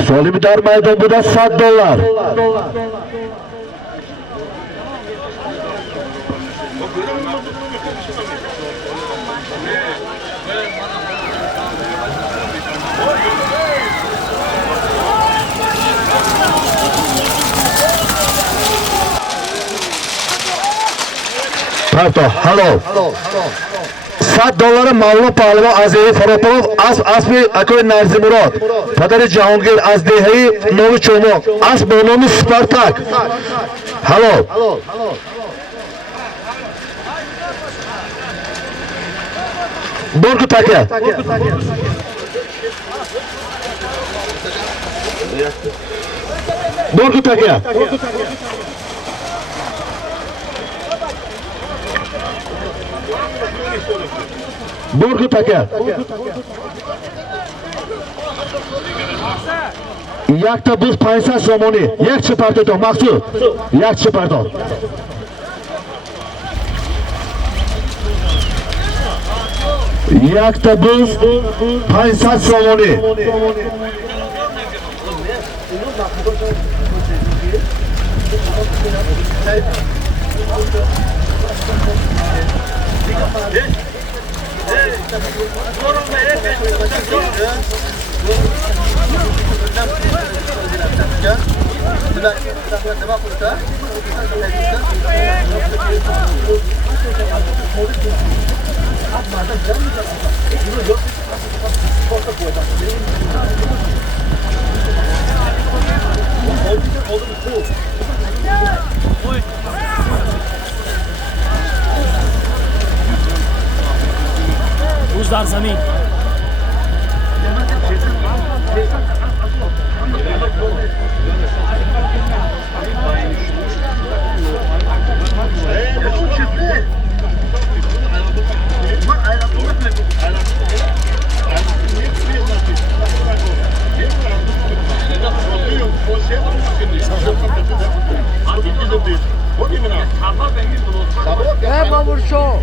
Solimi dar maydonunda $100. Pardon, halo. $100 Mavlo Pahlava Azeri Faropov asbi Akoy Narzimurod Padar Jahongir az Dehi Novi Chomok as bonomi Spartak. Halo. Borgu Taka. Borgu Taka. Burgut aka. Yakta buz 500 somoni. Yak chiparton Maqsud. Yak chiparton. Yakta buz 500 somoni. Buz dar zamin. بابور شو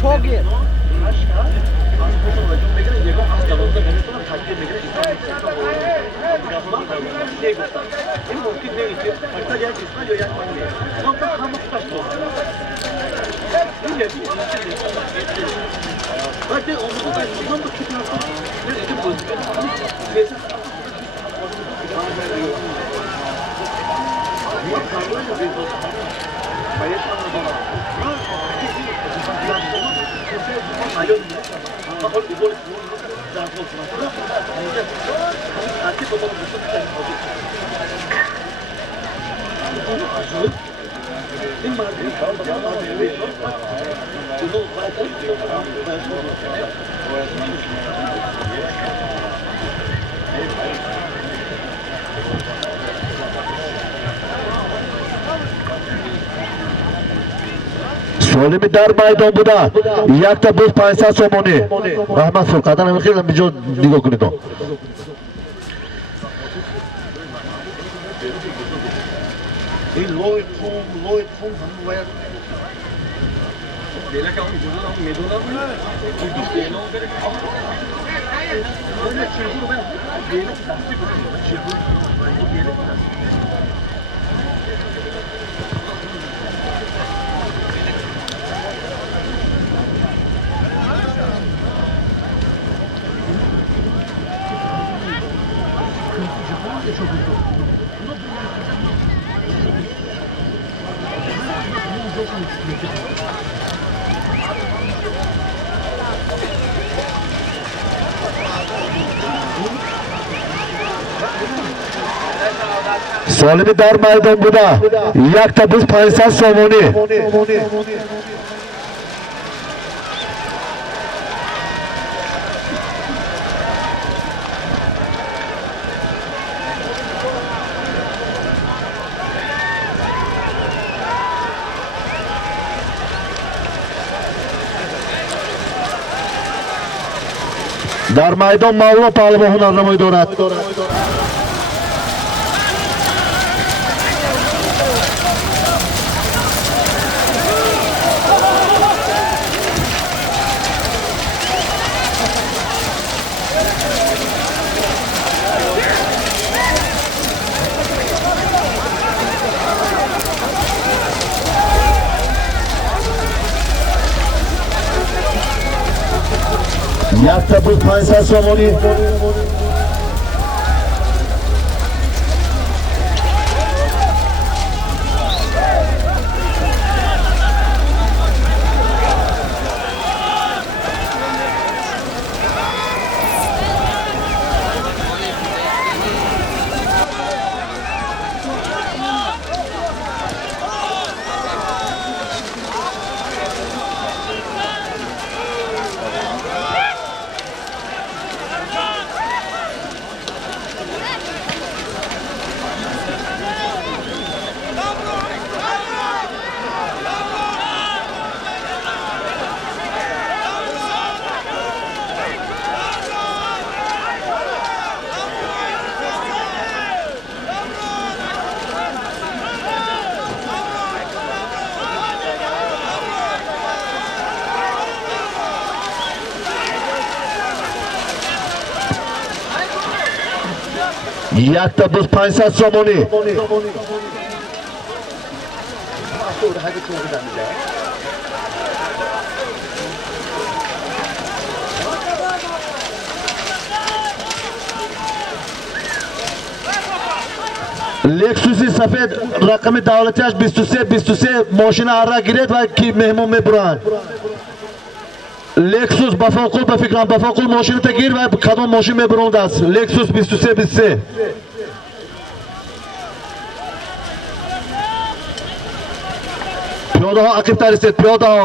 شوگیر Solimi dar maydon buda. Yakta buz 500 somoni. Rahmat Furqadan xiylan bijo digo kunidon. Solimi dar maydon buda. Yakta buz 500 somoni. Dar maydon Mavlo Palvon hunarnamo idorat. Yakta buz 500 somoni. Yakta buz 500 somoni. Lexus safed raqami davlatiyash 23 mashina arra giret va ki mehmon meburan. Lexus bafaqul ba fikran bafaqul mashina ta gir va qadam mashina meburan das. Lexus 23 Piyoda ha aqib tariset piyoda ha.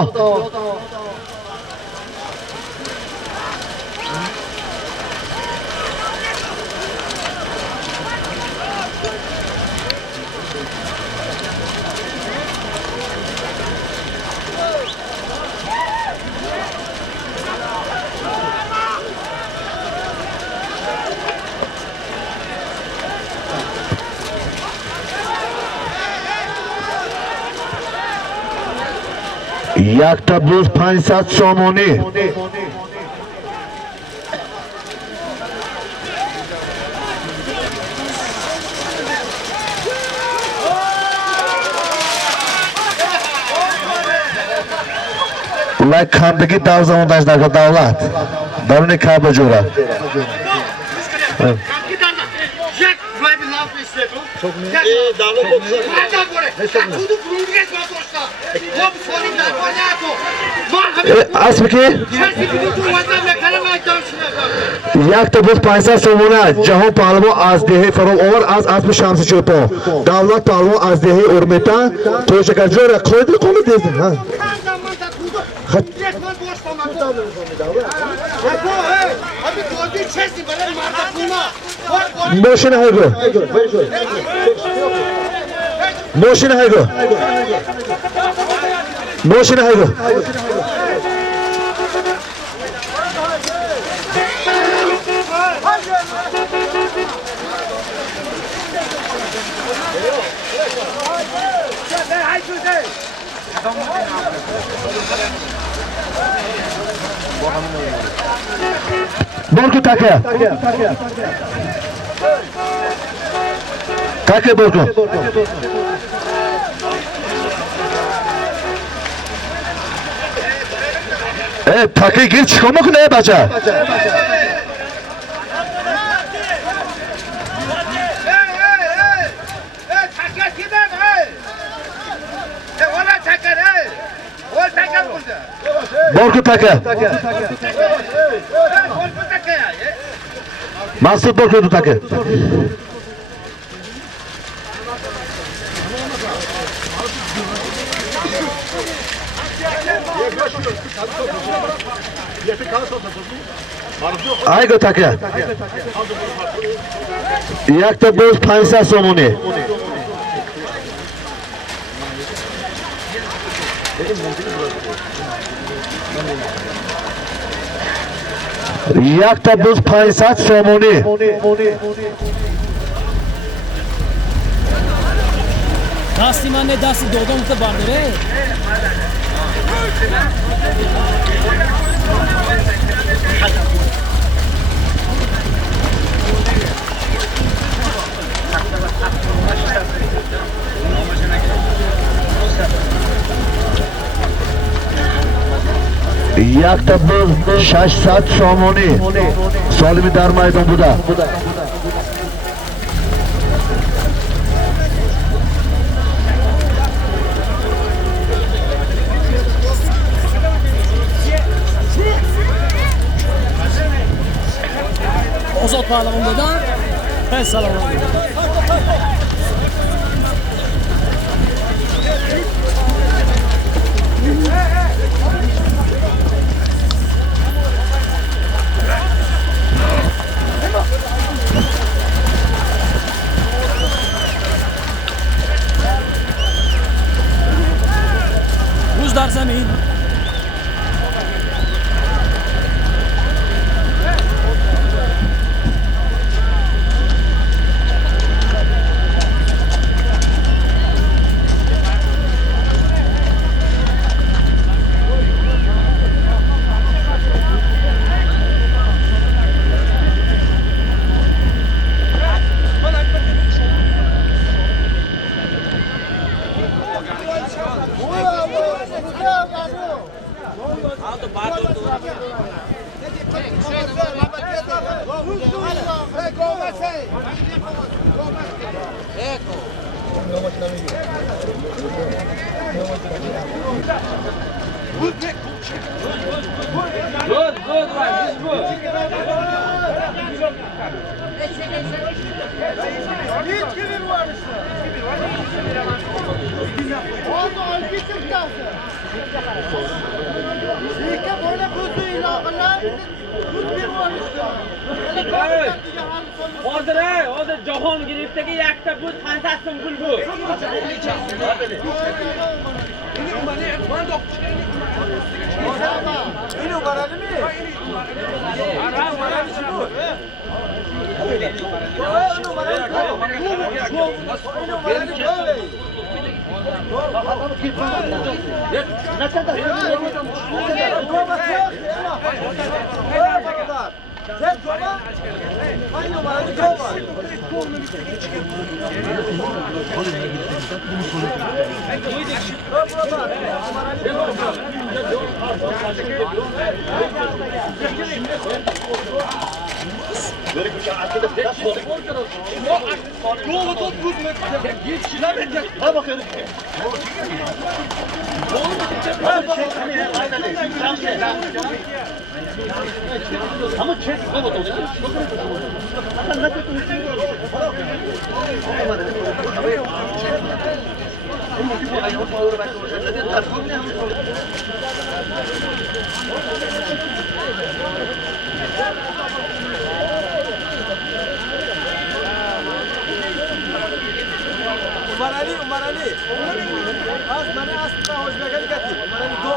Yakta buz 500 somoni. Ular kambagi davzamondajlarga davlat. Daruni kaba jo'ra. Asbiki Yakta buz 500 somoni jahon palvon az dehi farol over az asbi shamsi cho'po. Davlat palvon az dehi urmeta to'shaka jo'ra qo'ydi qo'mi desin ha. Moshina haygo. Moshina haygo. Moshina haygo. Borku take. Take borku. Take gir chiqolma kune bacha. Borku take. Maqsud borku take. Aygo take. Yakta buz 500 somoni. Yakta buz 500 somoni. Дасти ман не дасти додам та бардоре. Yakta buz 600 somoni. Solimi dar maydon buda. Ozod pahlavon dedan. Assalomu alaykum. Buz dar zamin. Hozir jahon griftagi yakta bu fantastik pul bu. Umar Ali. Az mana aslida hojlagan gati. Umar Ali do.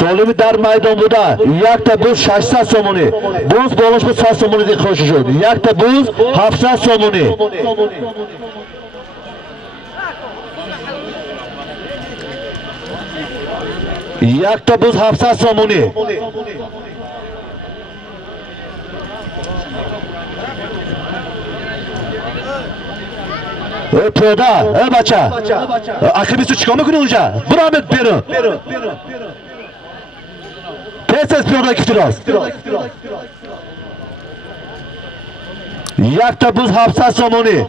Solimi در میدان بوده یک تا بوز 600 سومونی بوز بالاش بود 100 سومونی دیگه خوش شد یک تا بوز 700 سومونی یک تا بوز 700 سومونی پیاده بچه اخی بیستو چیکار میکنی اونجا برو همت بیرون پس از پیاده کفتی راست یک تا بوز 700 سومونی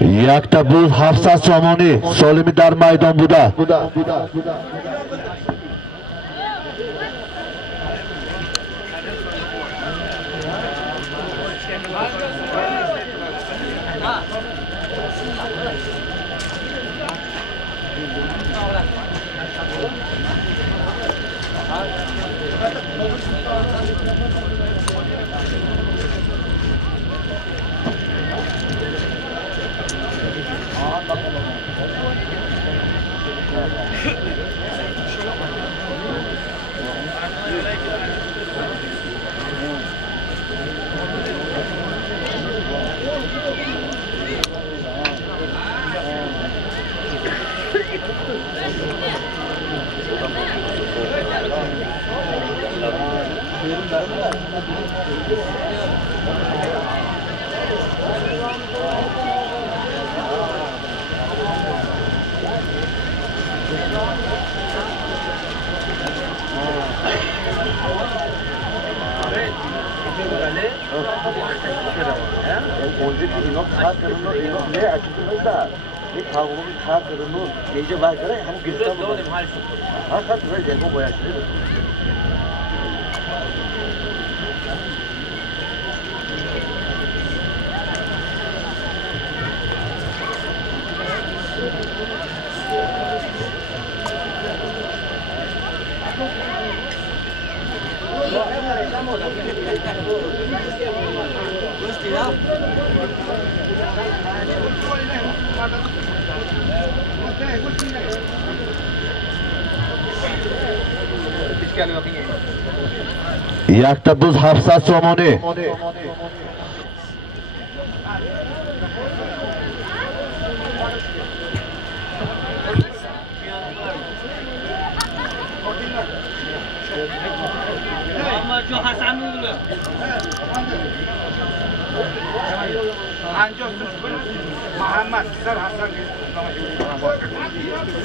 یک تا بوز 700 سومونی سالمی در میدان بوده Yakta buz 700 somoni. Muhammadjon Hasan o'g'li. Muhammad Hasan.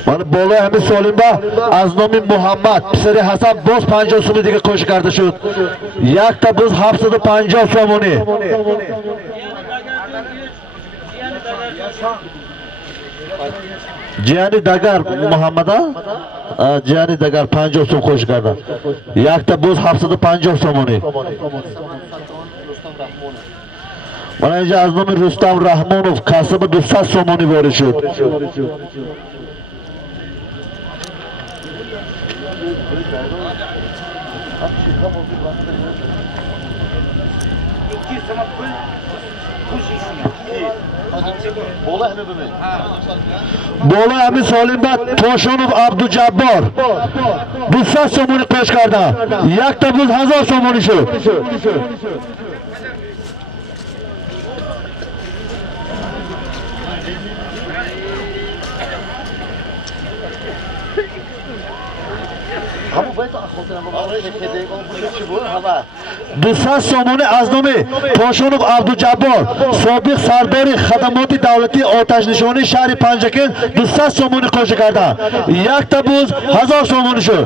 Mana bola Hamid Solimba az nomi Muhammad Pisari Hasan boz 50 so'miga qo'shib qardi shu. Yakta buz 750 somoni. Jiyani Dagar Muhammada Jiyani Dagar 50 so'm qo'shib qardi. Yakta buz 750 somoni. Mana endi az nomi Rustam Rahmonov kasbi 200 somoni berishdi. Bola Hamid Solimba Toshonov Abdujabbor 200 somoni qo'shib qardi. Yakta buz 1000 somoni shu. Dusas somoni az nomi Toshonov Abdujabbor sobiq sardori xadamoti davlati otash nishoni shahri Panjaken 200 somoni qo'shib qardi. Yakta buz 1000 somoni shu.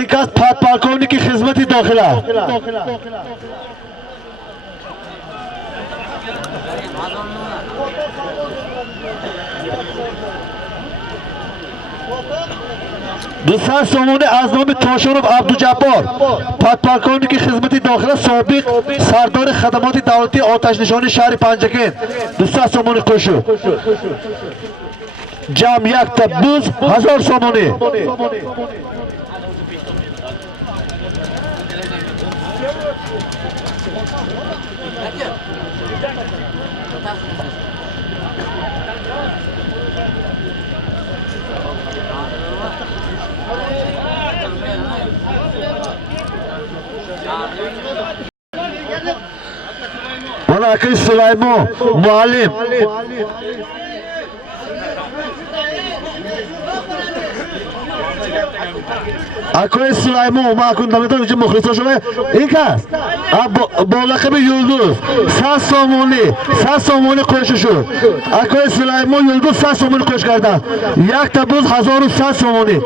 Inkas podpolkovniki xizmati dohila. Dusas somoni az nomi Toshonov Abdujabbor podpolkovniki xizmati dohila sobiq sardori xadamoti davlati otash nishoni shahri Panjaken 200 somoni qo'shib. Jam yakta buz 1000 somoni. Mana akil Sulaymon muallim Akoy Sulaymon ma kun damedan uchun muxlislar shoma inkas bola yulduz 100 somoni qo'shishi Akoy Sulaymon yulduz 100 somoni qo'shgarda yakta buz 1100 somoni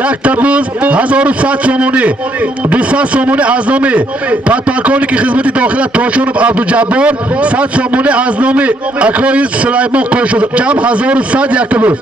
Yakta buz 1100 somoni 200 somoni az nomi podpolkovniki xizmati dohila Toshonov Abdujabbor 100 somoni az nomi Akoy Sulaymon qo'shdi jam 1100 yakta buz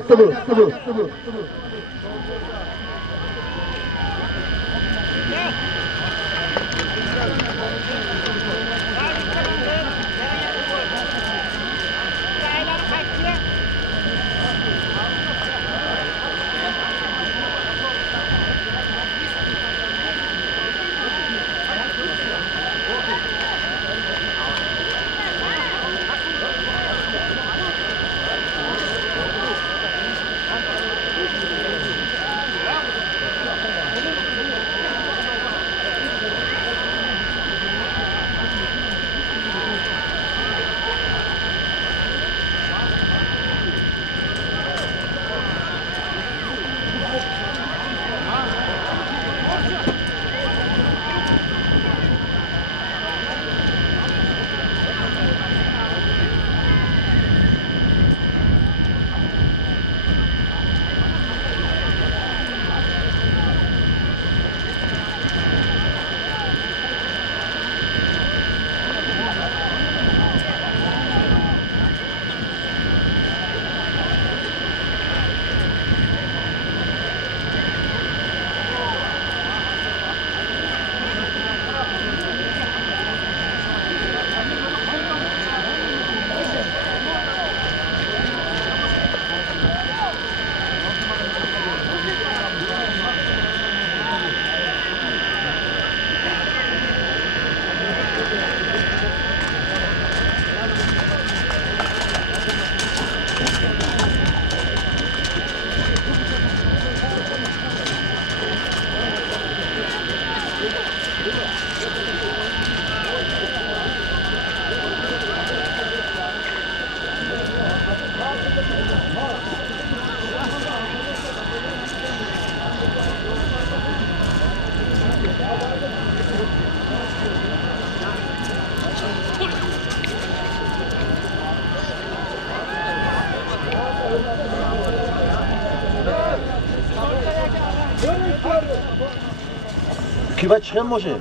Kiva chiqan mashina.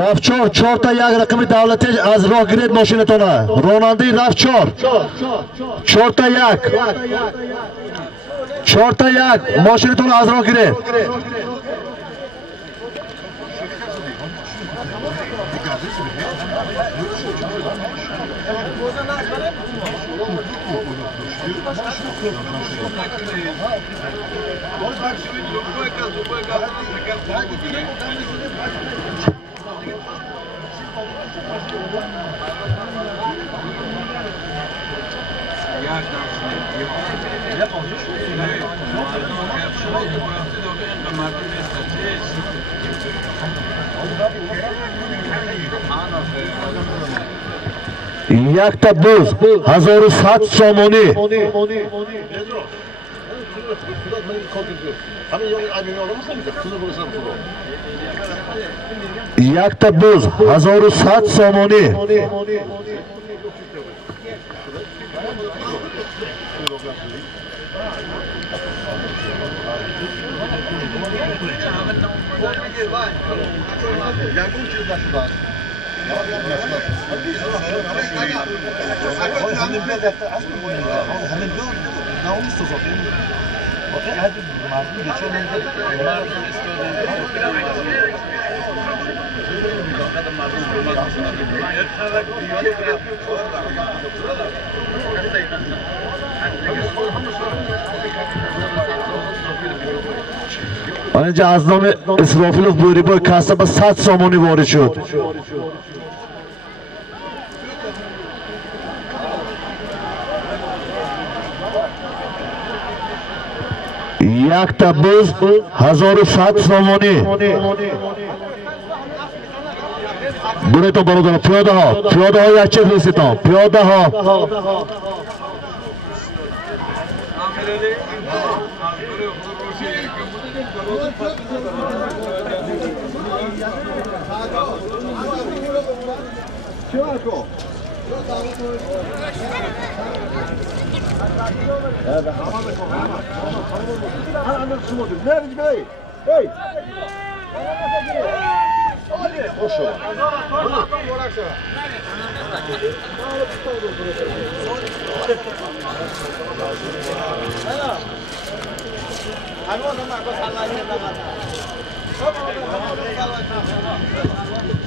Ravchor 4 ta 1 raqami davlatga az roh giret mashinatona. Ronaldo Ravchor 4 ta 1. 4 ta 1 mashinatona az roh giret. Yakta buz 1100 somoni. Yakta buz 1100 somoni. Anca Aznam İsrafilov Buyriboy kasaba 100 somoni vorid shud. Yakta buz 1100 somoni. Buraya to baroda piyoda ho yakcha filsiton piyoda ho.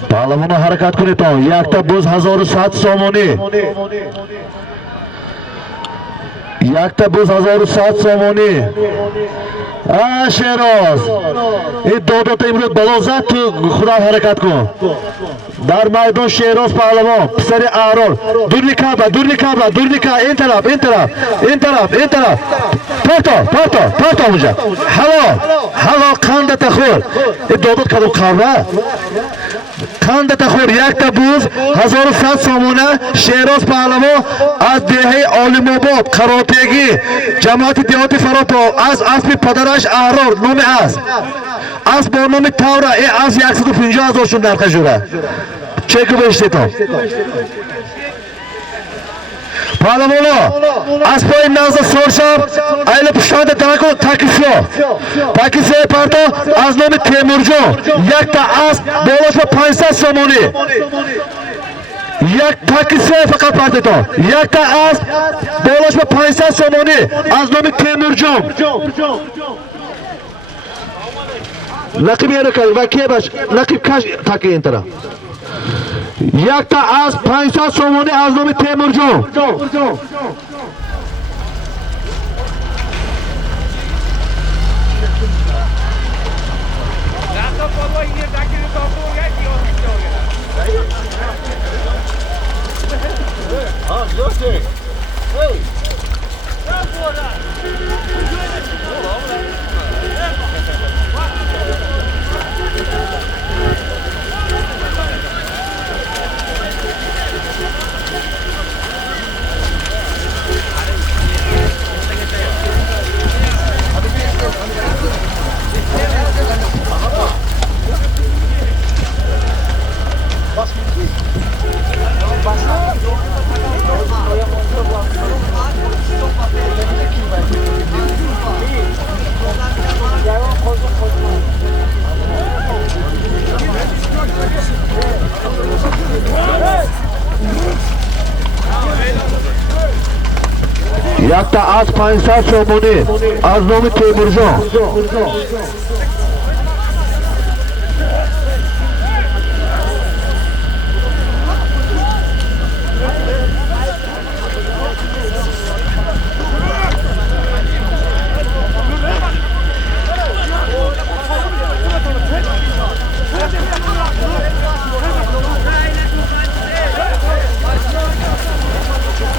Pahlavona harakat kuneton. Yakta buz 1100 somoni. Yakta buz 1100 somoni. Sheroz. Dodota imrod balozat tu Xudo harakat kun. Dar maydon Sheroz pahlavon, pisari Arol. Durnika, in taraf. Porto muja. Halo qanda taxur. Dodot kadam qavra. Qanda taxur yakta buz 1100 somona Sheroz pahlavon az dehi Olimobod qarotegi jamoati diyoti faroto az asbi padarash Arol nomi az با نام تاورا از 150,000 شون در خجوره چک بشتیتون پالمولا از پای نازا سورشم ایل پشتانده تاکیسیو پارتو از نام تیمورجون یک تا از بولش با 500 سومونی یک تاکیسیو فقط پارتیتون یک تا از بولش با 500 سومونی از نام تیمورجون Nakib yere kal va ke bash nakib kash taki in taraf yakta az 500 somoni az nomi Temurjon Yakta az 500 somoni az nomi Temurjon.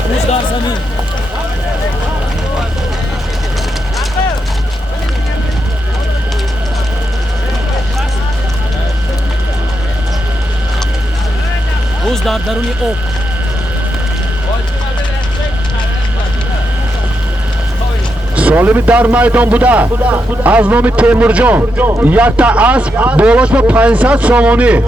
Buzdar zamin. Buz dar daruni ob. Solimi dar maydon buda az nomi Temurjon. Yakta az bolashma 500 somoni.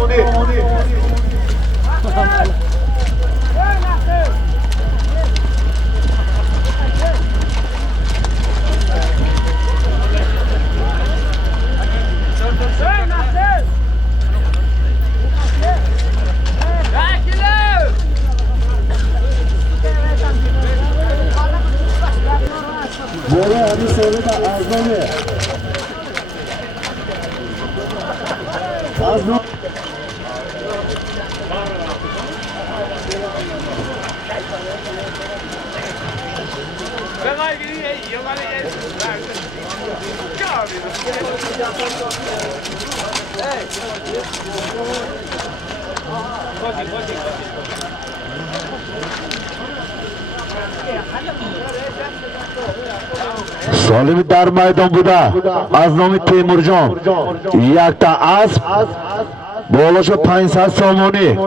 Bora hadi söyle de azmami. Azmami. Solimi dar maydon buda az nomi Temurjon. Yakta az bolashma 500 somoni.